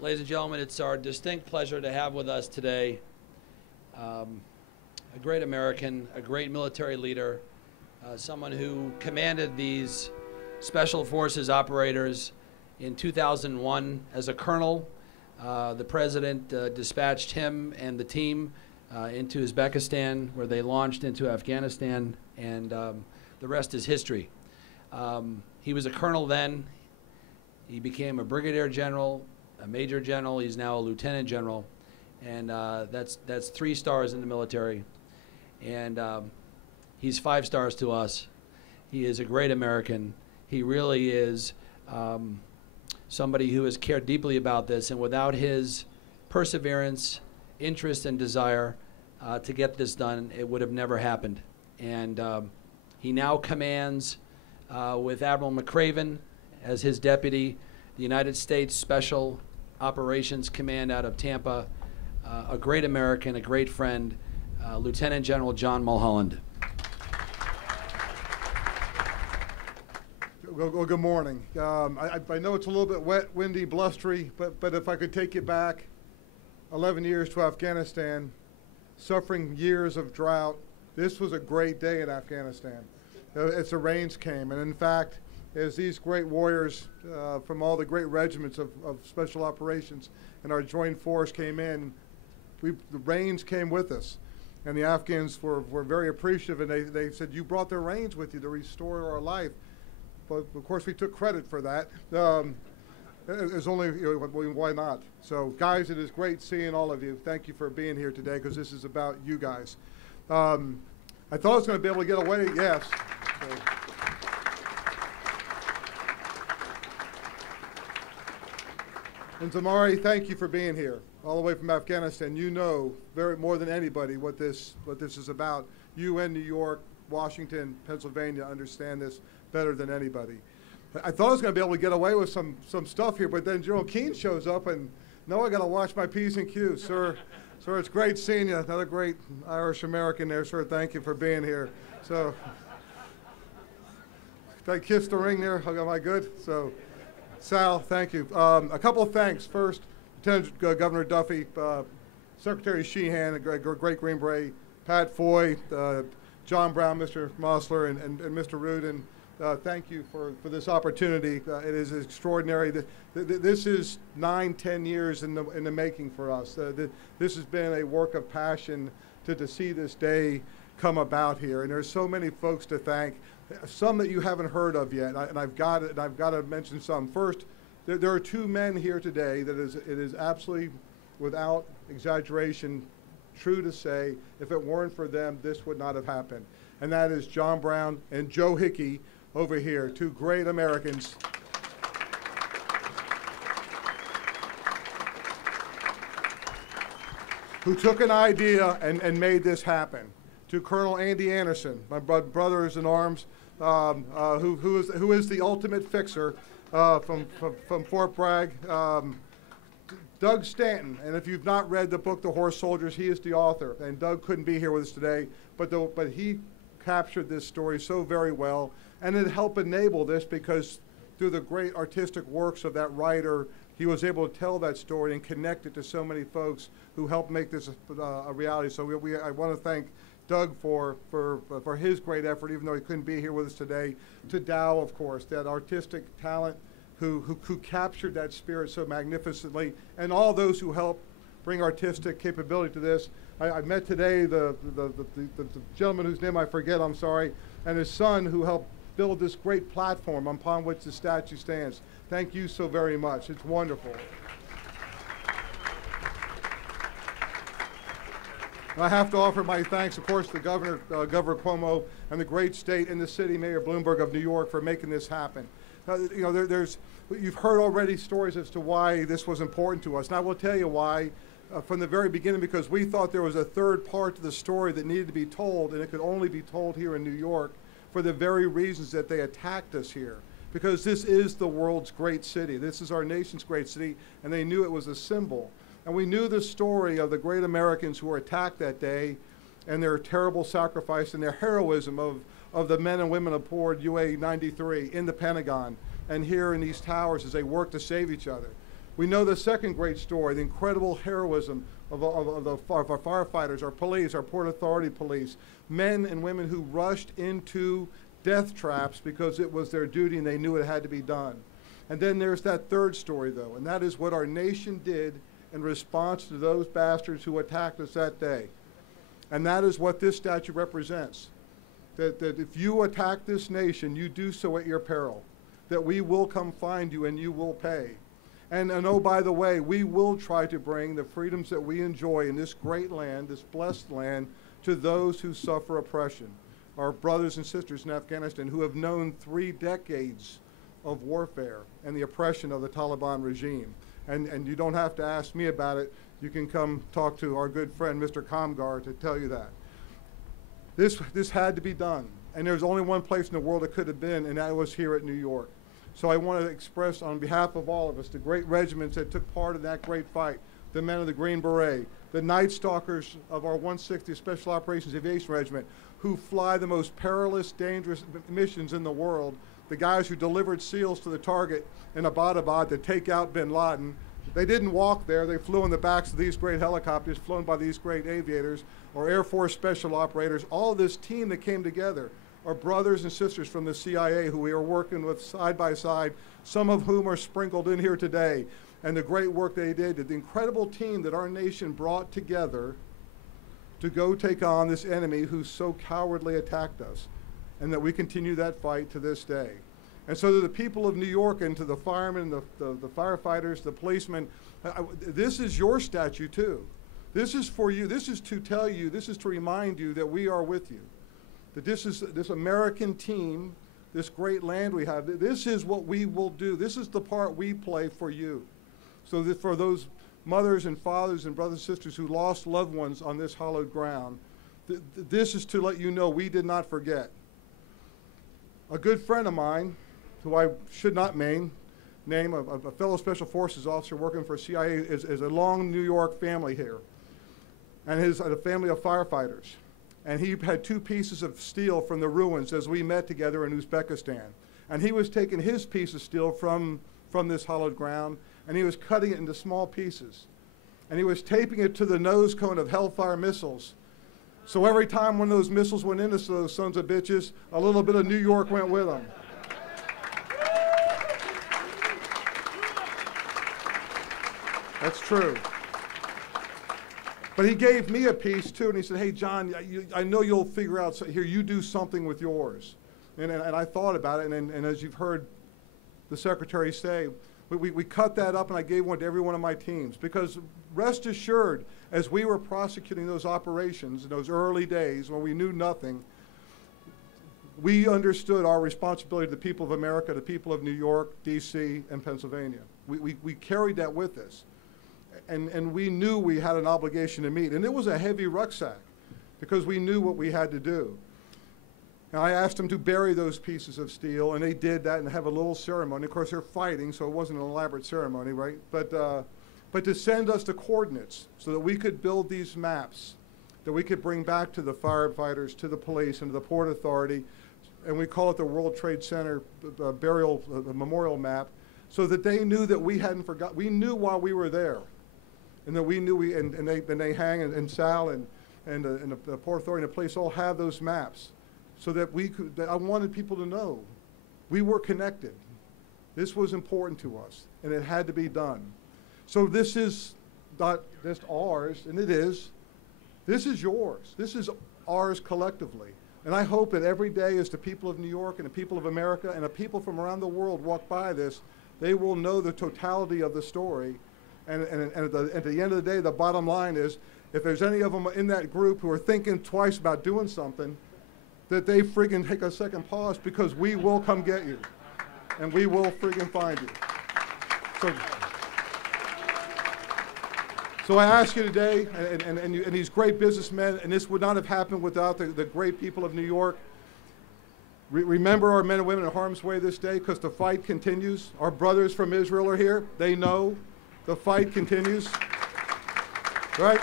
Ladies and gentlemen, it's our distinct pleasure to have with us today a great American, a great military leader, someone who commanded these Special Forces operators in 2001 as a colonel. The president dispatched him and the team into Uzbekistan, where they launched into Afghanistan, and the rest is history. He was a colonel then. He became a brigadier general, a major general. He's now a lieutenant general, and that's 3 stars in the military. And he's 5 stars to us. He is a great American. He really is somebody who has cared deeply about this, and without his perseverance, interest, and desire to get this done, it would have never happened. And he now commands, with Admiral McCraven as his deputy, the United States Special Operations Command out of Tampa, a great American, a great friend, Lieutenant General John Mulholland. Well, good morning. I know it's a little bit wet, windy, blustery, but if I could take you back 11 years to Afghanistan, suffering years of drought, this was a great day in Afghanistan. As the rains came, and in fact, as these great warriors from all the great regiments of special operations and our joint force came in, the rains came with us. And the Afghans were very appreciative, and they said, you brought the rains with you to restore our life. But of course, we took credit for that. It's only, why not? So guys, it is great seeing all of you. Thank you for being here today, because this is about you guys. I thought I was going to be able to get away, yes. So. And Tamari, thank you for being here, all the way from Afghanistan. You know more than anybody what this is about. You in New York, Washington, Pennsylvania understand this better than anybody. I thought I was going to be able to get away with some stuff here, but then General Keane shows up, and now I got to watch my P's and Q's. Sir, it's great seeing you. Another great Irish American there, sir. Thank you for being here. So, did I kiss the ring there? Am I good? So, Sal, thank you. A couple of thanks. First, Lieutenant Governor Duffy, Secretary Sheehan, a great Green Beret, Pat Foy, John Brown, Mr. Mosler, and Mr. Rudin. Thank you for this opportunity. It is extraordinary. This is 9-10 years in the making for us. This has been a work of passion to see this day come about here, and there's so many folks to thank. Some that you haven't heard of yet, and I've got to mention some. First, there are 2 men here today that it is absolutely, without exaggeration, true to say, if it weren't for them, this would not have happened. And that is John Brown and Joe Hickey over here, 2 great Americans. Who took an idea and made this happen. To Colonel Andy Anderson, my brothers in arms, who is the ultimate fixer from Fort Bragg. Doug Stanton, and if you've not read the book, The Horse Soldiers, he is the author. And Doug couldn't be here with us today, but he captured this story so very well, and it helped enable this because through the great artistic works of that writer, he was able to tell that story and connect it to so many folks who helped make this a reality. So I want to thank Doug for his great effort, even though he couldn't be here with us today. To Dow, of course, that artistic talent who captured that spirit so magnificently, and all those who helped bring artistic capability to this. I met today the gentleman whose name I forget, I'm sorry, and his son who helped build this great platform upon which the statue stands. Thank you so very much. It's wonderful. I have to offer my thanks, of course, to Governor Cuomo and the great state and the city, Mayor Bloomberg of New York, for making this happen. You've heard already stories as to why this was important to us, and I will tell you why from the very beginning, because we thought there was a third part to the story that needed to be told, and it could only be told here in New York for the very reasons that they attacked us here. Because this is the world's great city. This is our nation's great city, and they knew it was a symbol. And we knew the story of the great Americans who were attacked that day and their terrible sacrifice and their heroism of the men and women aboard UA-93 in the Pentagon and here in these towers as they work to save each other. We know the second great story, the incredible heroism of our firefighters, our police, our Port Authority police, men and women who rushed into death traps because it was their duty and they knew it had to be done. And then there's that third story, though, and that is what our nation did in response to those bastards who attacked us that day. And that is what this statue represents. that if you attack this nation, you do so at your peril, that we will come find you and you will pay. And oh, by the way, we will try to bring the freedoms that we enjoy in this great land, this blessed land, to those who suffer oppression, our brothers and sisters in Afghanistan who have known 3 decades of warfare and the oppression of the Taliban regime. And you don't have to ask me about it. You can come talk to our good friend, Mr. Kamgar, to tell you that. This had to be done. And there's only one place in the world it could have been, and that was here at New York. So I want to express on behalf of all of us, the great regiments that took part in that great fight, the men of the Green Beret, the Night Stalkers of our 160th Special Operations Aviation Regiment, who fly the most perilous, dangerous missions in the world, the guys who delivered SEALs to the target in Abbottabad to take out bin Laden. They didn't walk there, they flew in the backs of these great helicopters flown by these great aviators or Air Force special operators. All of this team that came together are brothers and sisters from the CIA who we are working with side by side, some of whom are sprinkled in here today. And the great work they did, the incredible team that our nation brought together to go take on this enemy who so cowardly attacked us, and that we continue that fight to this day. And so to the people of New York and to the firemen, the firefighters, the policemen, this is your statue too. This is for you. This is to tell you, this is to remind you that we are with you. That this American team, this great land we have, this is what we will do. This is the part we play for you. So that for those mothers and fathers and brothers and sisters who lost loved ones on this hallowed ground, this is to let you know we did not forget. A good friend of mine, who I should not name, a fellow Special Forces officer working for CIA, is a long New York family here. And his a family of firefighters. And he had 2 pieces of steel from the ruins as we met together in Uzbekistan. And he was taking his piece of steel from this hollowed ground, and he was cutting it into small pieces. And he was taping it to the nose cone of Hellfire missiles. So every time one of those missiles went into those sons of bitches, a little bit of New York went with them. That's true. But he gave me a piece too, and he said, hey, John, I know you'll figure out, here, you do something with yours. And I thought about it, and as you've heard the secretary say, we cut that up, and I gave one to every one of my teams. Because rest assured, as we were prosecuting those operations in those early days when we knew nothing, we understood our responsibility to the people of America, the people of New York, D.C., and Pennsylvania. We carried that with us. And we knew we had an obligation to meet. And it was a heavy rucksack because we knew what we had to do. And I asked them to bury those pieces of steel, and they did that and have a little ceremony. Of course, they're fighting, so it wasn't an elaborate ceremony, right? But to send us the coordinates so that we could build these maps that we could bring back to the firefighters, to the police, and to the Port Authority. And we call it the World Trade Center burial memorial map, so that they knew that we hadn't forgotten. We knew while we were there. And that we knew and they hang, and Sal and the Port Authority and the police all have those maps, so that I wanted people to know we were connected. This was important to us, and it had to be done. So this is not just ours, and it is. This is yours. This is ours collectively. And I hope that every day as the people of New York and the people of America and the people from around the world walk by this, they will know the totality of the story. And at the end of the day, the bottom line is, if there's any of them in that group who are thinking twice about doing something, that they friggin' take a second pause, because we will come get you. And we will friggin' find you. So I ask you today, and these great businessmen, and this would not have happened without the great people of New York. Remember our men and women in harm's way this day, because the fight continues. Our brothers from Israel are here. They know. The fight continues, right?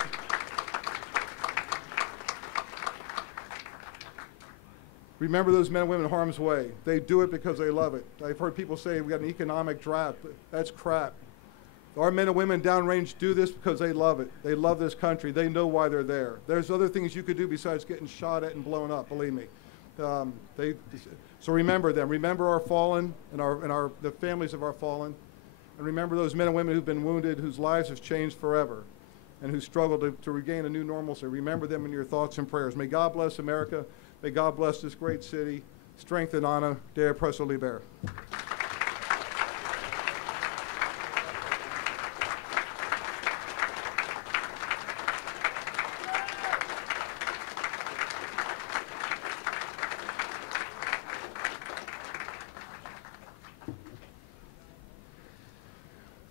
Remember those men and women in harm's way. They do it because they love it. I've heard people say we got an economic draft. That's crap. Our men and women downrange do this because they love it. They love this country. They know why they're there. There's other things you could do besides getting shot at and blown up, believe me. So remember them. Remember our fallen and the families of our fallen. And remember those men and women who've been wounded, whose lives have changed forever, and who struggle to regain a new normalcy. Remember them in your thoughts and prayers. May God bless America. May God bless this great city. Strength and honor, Dea Presso Liber.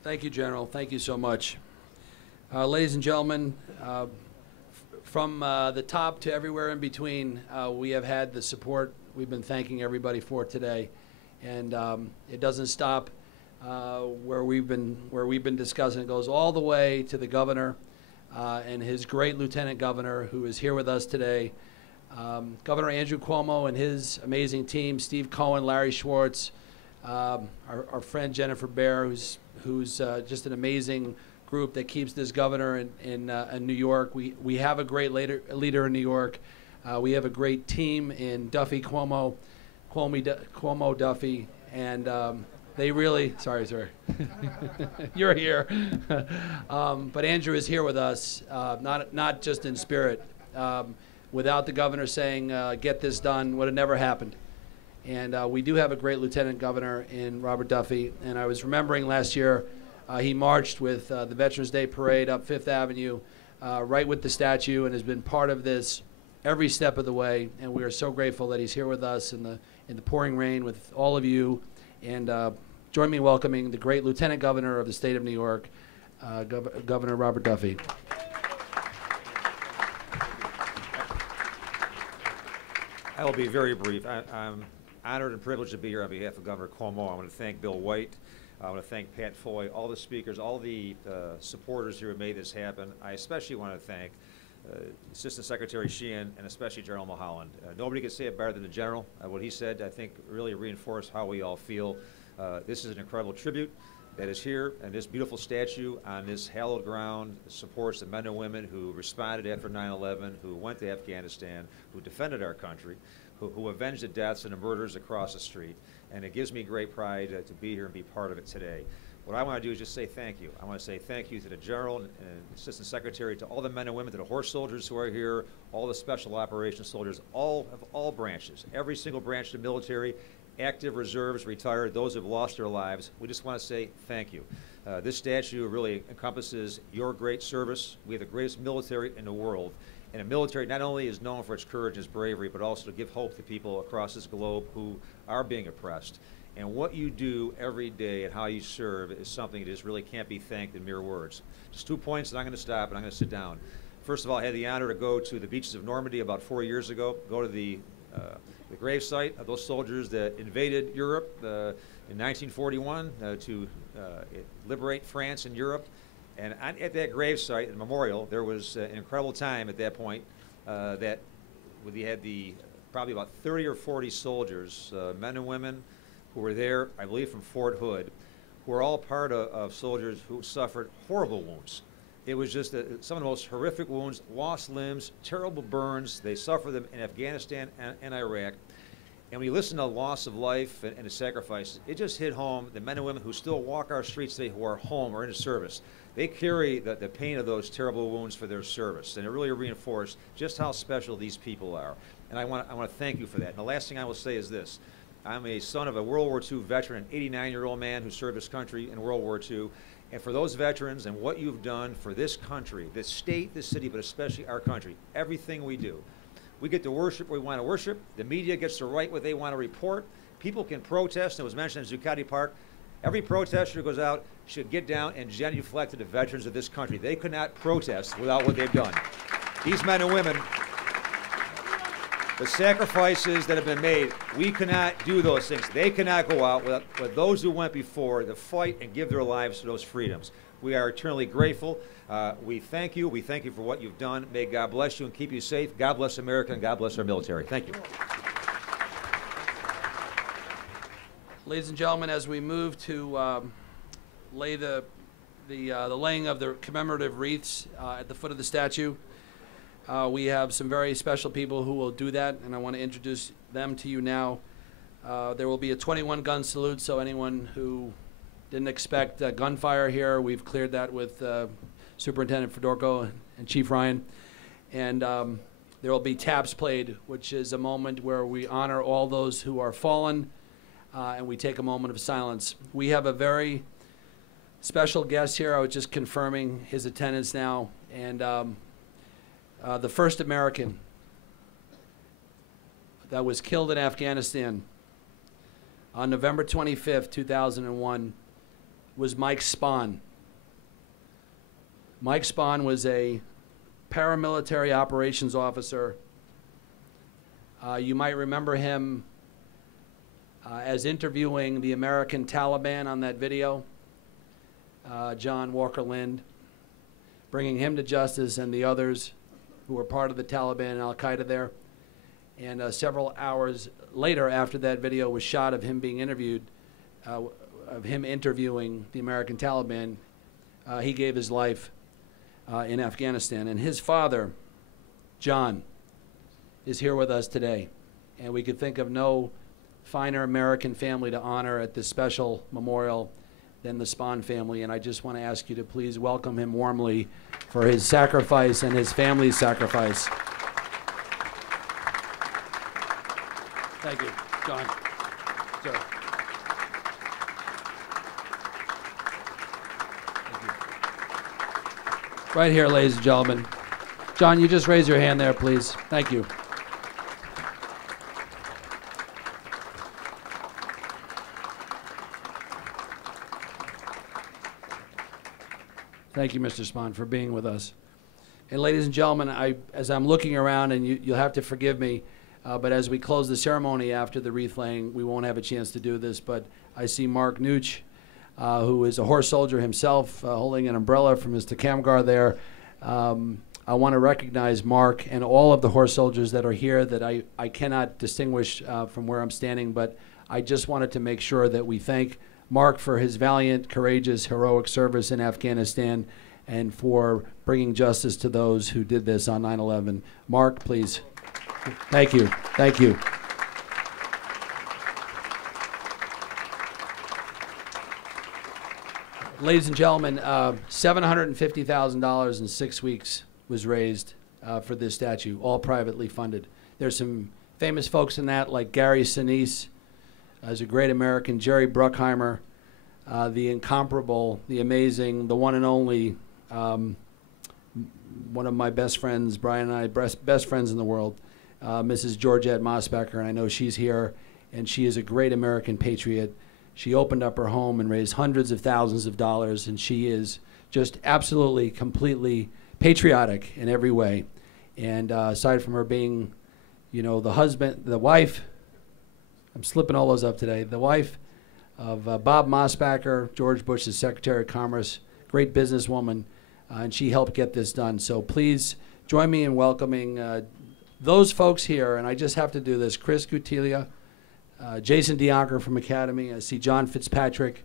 Thank you, General. Thank you so much. Ladies and gentlemen, from the top to everywhere in between, we have had the support we've been thanking everybody for today. And it doesn't stop where we've been discussing. It goes all the way to the governor and his great lieutenant governor who is here with us today. Governor Andrew Cuomo and his amazing team, Steve Cohen, Larry Schwartz, our friend Jennifer Baer, who's just an amazing group that keeps this governor in New York. We have a great leader in New York. We have a great team in Duffy Cuomo Duffy, and they really, sorry, you're here. But Andrew is here with us, not just in spirit. Without the governor saying, get this done, would have never happened. And we do have a great lieutenant governor in Robert Duffy. And I was remembering last year, he marched with the Veterans Day Parade up Fifth Avenue, right with the statue, and has been part of this every step of the way. And we are so grateful that he's here with us in the pouring rain with all of you. And join me in welcoming the great lieutenant governor of the state of New York, Governor Robert Duffy. I will be very brief. I'm honored and privileged to be here on behalf of Governor Cuomo. I want to thank Bill White. I want to thank Pat Foy, all the speakers, all the supporters who have made this happen. I especially want to thank Assistant Secretary Sheehan and especially General Mulholland. Nobody could say it better than the General. What he said, I think, really reinforced how we all feel. This is an incredible tribute that is here, and this beautiful statue on this hallowed ground supports the men and women who responded after 9/11, who went to Afghanistan, who defended our country, who avenged the deaths and the murders across the street. And it gives me great pride to be here and be part of it today. What I want to do is just say thank you. I want to say thank you to the General and Assistant Secretary, to all the men and women, to the horse soldiers who are here, all the special operations soldiers, all branches, every single branch of the military, active, reserves, retired, those who have lost their lives. We just want to say thank you. This statue really encompasses your great service. We have the greatest military in the world. And the military not only is known for its courage and its bravery, but also to give hope to people across this globe who are being oppressed. And what you do every day and how you serve is something that just really can't be thanked in mere words. Just 2 points, and I'm going to stop and I'm going to sit down. First of all, I had the honor to go to the beaches of Normandy about 4 years ago, go to the gravesite of those soldiers that invaded Europe in 1941 to liberate France and Europe. And at that gravesite, the memorial, there was an incredible time at that point that we had probably about 30 or 40 soldiers, men and women, who were there, I believe from Fort Hood, who were all part of soldiers who suffered horrible wounds. It was just some of the most horrific wounds, lost limbs, terrible burns. They suffered them in Afghanistan and Iraq. And when you listen to loss of life and the sacrifices, it just hit home the men and women who still walk our streets today who are home or in the service. They carry the pain of those terrible wounds for their service, and it really reinforced just how special these people are. And I want to thank you for that. And the last thing I will say is this. I'm a son of a World War II veteran, an 89-year-old man who served his country in World War II. And for those veterans and what you've done for this country, this state, this city, but especially our country, everything we do. We get to worship what we want to worship. The media gets to write what they want to report. People can protest. It was mentioned in Zuccotti Park. Every protester who goes out should get down and genuflect to the veterans of this country. They could not protest without what they've done. These men and women, the sacrifices that have been made, we cannot do those things. They cannot go out with those who went before to fight and give their lives for those freedoms. We are eternally grateful. We thank you. We thank you for what you've done. May God bless you and keep you safe. God bless America and God bless our military. Thank you. Ladies and gentlemen, as we move to lay the laying of the commemorative wreaths at the foot of the statue, we have some very special people who will do that, and I want to introduce them to you now. There will be a 21-gun salute, so anyone who didn't expect gunfire here, we've cleared that with Superintendent Fedorko and Chief Ryan. And there will be taps played, which is a moment where we honor all those who are fallen, and we take a moment of silence. We have a very special guest here. I was just confirming his attendance now, and the first American that was killed in Afghanistan on November 25th, 2001, was Mike Spahn. Mike Spahn was a paramilitary operations officer. You might remember him as interviewing the American Taliban on that video, John Walker Lind, bringing him to justice and the others who were part of the Taliban and Al-Qaeda there. And several hours later, after that video was shot of him being interviewed, of him interviewing the American Taliban, he gave his life in Afghanistan. And his father, John, is here with us today. And we could think of no finer American family to honor at this special memorial than the Spahn family. And I just want to ask you to please welcome him warmly for his sacrifice and his family's sacrifice. Thank you, John. Sir. Thank you. Right here, ladies and gentlemen. John, you just raise your hand there, please. Thank you. Thank you, Mr. Spahn, for being with us. And ladies and gentlemen, as I'm looking around, and you'll have to forgive me, but as we close the ceremony after the wreath laying, we won't have a chance to do this, but I see Mark Nooch, who is a horse soldier himself, holding an umbrella from Mr. Kamgar there. I want to recognize Mark and all of the horse soldiers that are here that I cannot distinguish from where I'm standing, but I just wanted to make sure that we thank Mark for his valiant, courageous, heroic service in Afghanistan and for bringing justice to those who did this on 9/11. Mark, please. Thank you. Thank you. Ladies and gentlemen, $750,000 in 6 weeks was raised for this statue, all privately funded. There's some famous folks in that, like Gary Sinise, as a great American, Jerry Bruckheimer, the incomparable, the amazing, the one and only, one of my best friends, Brian and I, best friends in the world, Mrs. Georgette Mosbacher, and I know she's here, and she is a great American patriot. She opened up her home and raised hundreds of thousands of dollars, and she is just absolutely, completely patriotic in every way. And aside from her being, you know, the husband, the wife, I'm slipping all those up today, the wife of Bob Mosbacher, George Bush's Secretary of Commerce, great businesswoman, and she helped get this done. So please join me in welcoming those folks here, and I just have to do this. Chris Gutilia, Jason DeAnker from Academy, I see John Fitzpatrick.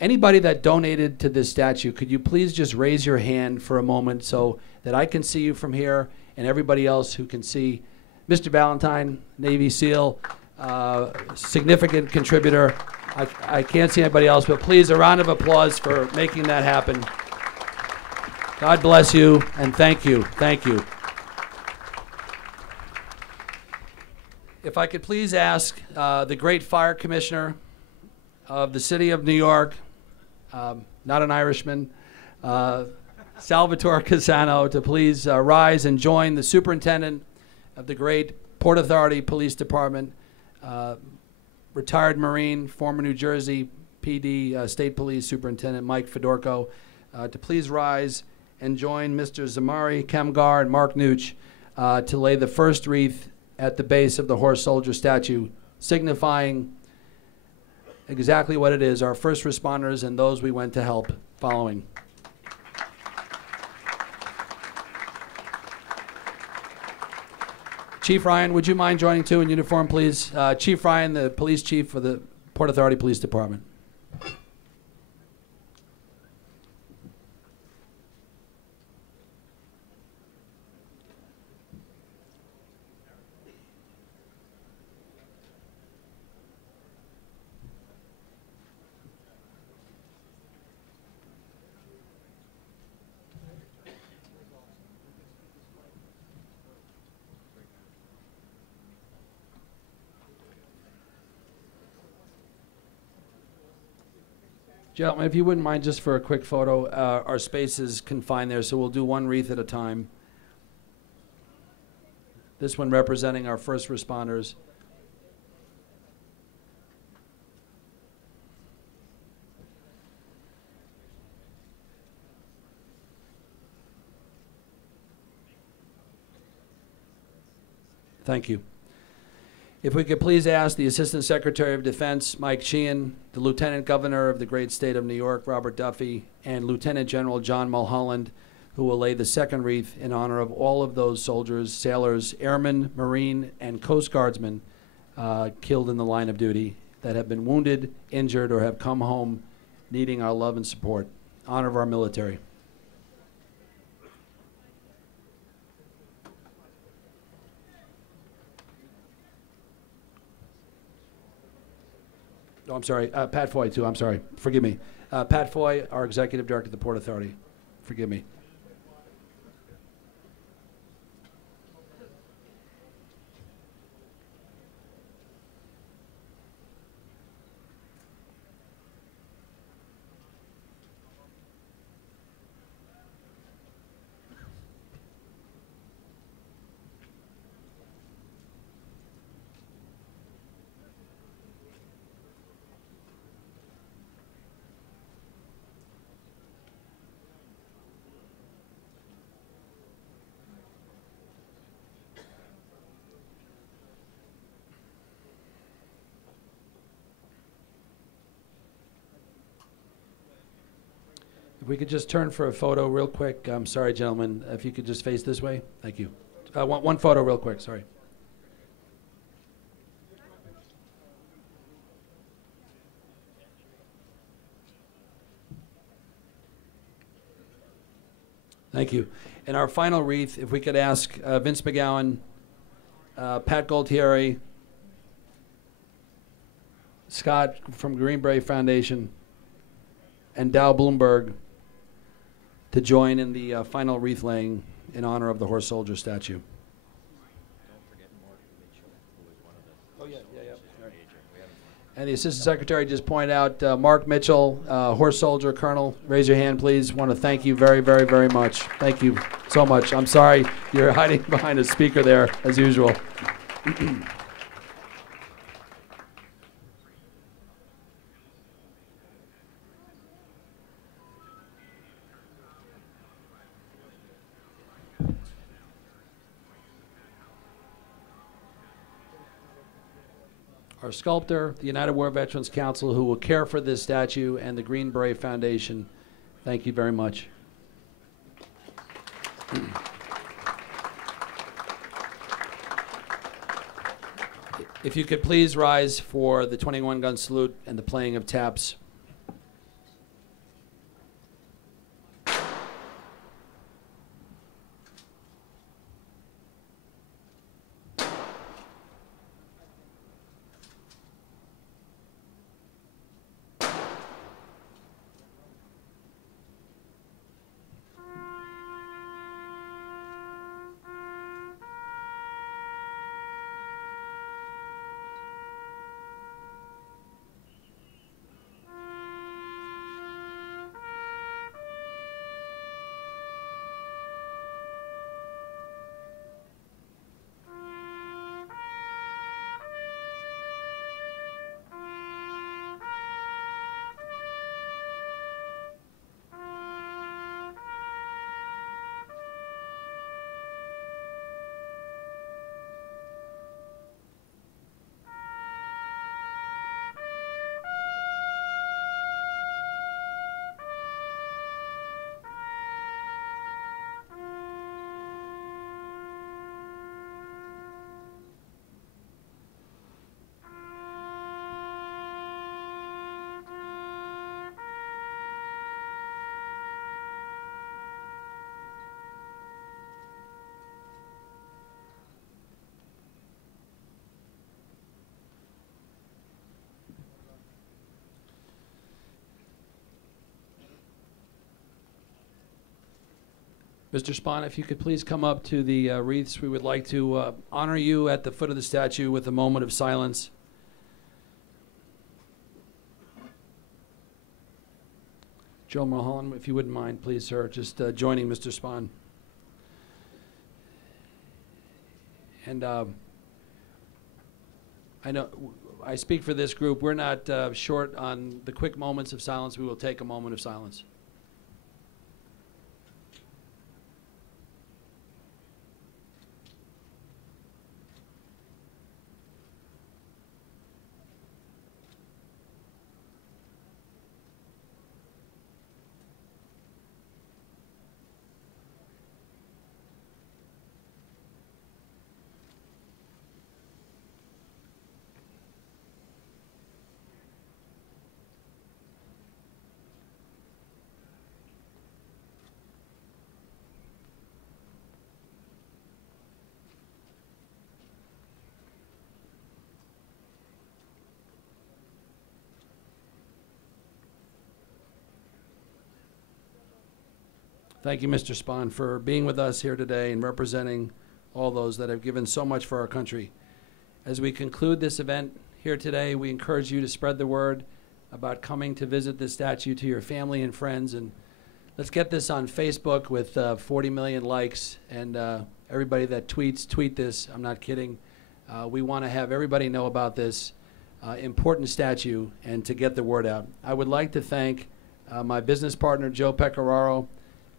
Anybody that donated to this statue, could you please just raise your hand for a moment so that I can see you from here and everybody else who can see. Mr. Valentine, Navy SEAL, significant contributor. I can't see anybody else, but please, a round of applause for making that happen. God bless you, and thank you. Thank you. If I could please ask the great fire commissioner of the city of New York, not an Irishman, Salvatore Casano, to please rise and join the superintendent of the great Port Authority Police Department, retired Marine, former New Jersey PD State Police Superintendent Mike Fedorko, to please rise and join Mr. Zamari Kamgar and Mark Nooch to lay the first wreath at the base of the horse soldier statue, signifying exactly what it is, our first responders and those we went to help following. Chief Ryan, would you mind joining too in uniform, please? Chief Ryan, the police chief for the Port Authority Police Department. Gentlemen, if you wouldn't mind just for a quick photo, our space is confined there, so we'll do one wreath at a time. This one representing our first responders. Thank you. If we could please ask the Assistant Secretary of Defense, Mike Sheehan, the Lieutenant Governor of the great state of New York, Robert Duffy, and Lieutenant General John Mulholland, who will lay the second wreath in honor of all of those soldiers, sailors, airmen, Marine, and Coast Guardsmen killed in the line of duty that have been wounded, injured, or have come home needing our love and support. Honor of our military. Oh, I'm sorry, Pat Foy, too, I'm sorry, forgive me. Pat Foy, our Executive Director of the Port Authority, forgive me. If we could just turn for a photo real quick. I'm sorry, gentlemen. If you could just face this way. Thank you. One photo real quick. Sorry. Thank you. And our final wreath, if we could ask Vince McGowan, Pat Gualtieri, Scott from Green Beret Foundation, and Dow Bloomberg to join in the final wreath laying in honor of the horse soldier statue. Oh, yeah. And the Assistant Secretary just pointed out Mark Mitchell, horse soldier colonel. Raise your hand, please. Want to thank you very, very, very much. Thank you so much. I'm sorry you're hiding behind a speaker there, as usual. Our sculptor, the United War Veterans Council, who will care for this statue, and the Green Beret Foundation. Thank you very much. If you could please rise for the 21-gun salute and the playing of taps. Mr. Spahn, if you could please come up to the wreaths. We would like to honor you at the foot of the statue with a moment of silence. Joe Mulholland, if you wouldn't mind, please, sir, just joining Mr. Spahn. And I know I speak for this group. We're not short on the quick moments of silence. We will take a moment of silence. Thank you, Mr. Spahn, for being with us here today and representing all those that have given so much for our country. As we conclude this event here today, we encourage you to spread the word about coming to visit this statue to your family and friends. And let's get this on Facebook with 40 million likes. And everybody that tweets, tweet this. I'm not kidding. We want to have everybody know about this important statue and to get the word out. I would like to thank my business partner, Joe Pecoraro,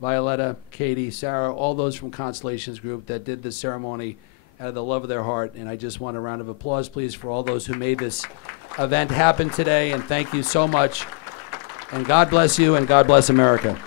Violetta, Katie, Sarah, all those from Constellations Group that did this ceremony out of the love of their heart. And I just want a round of applause, please, for all those who made this event happen today. And thank you so much. And God bless you, and God bless America.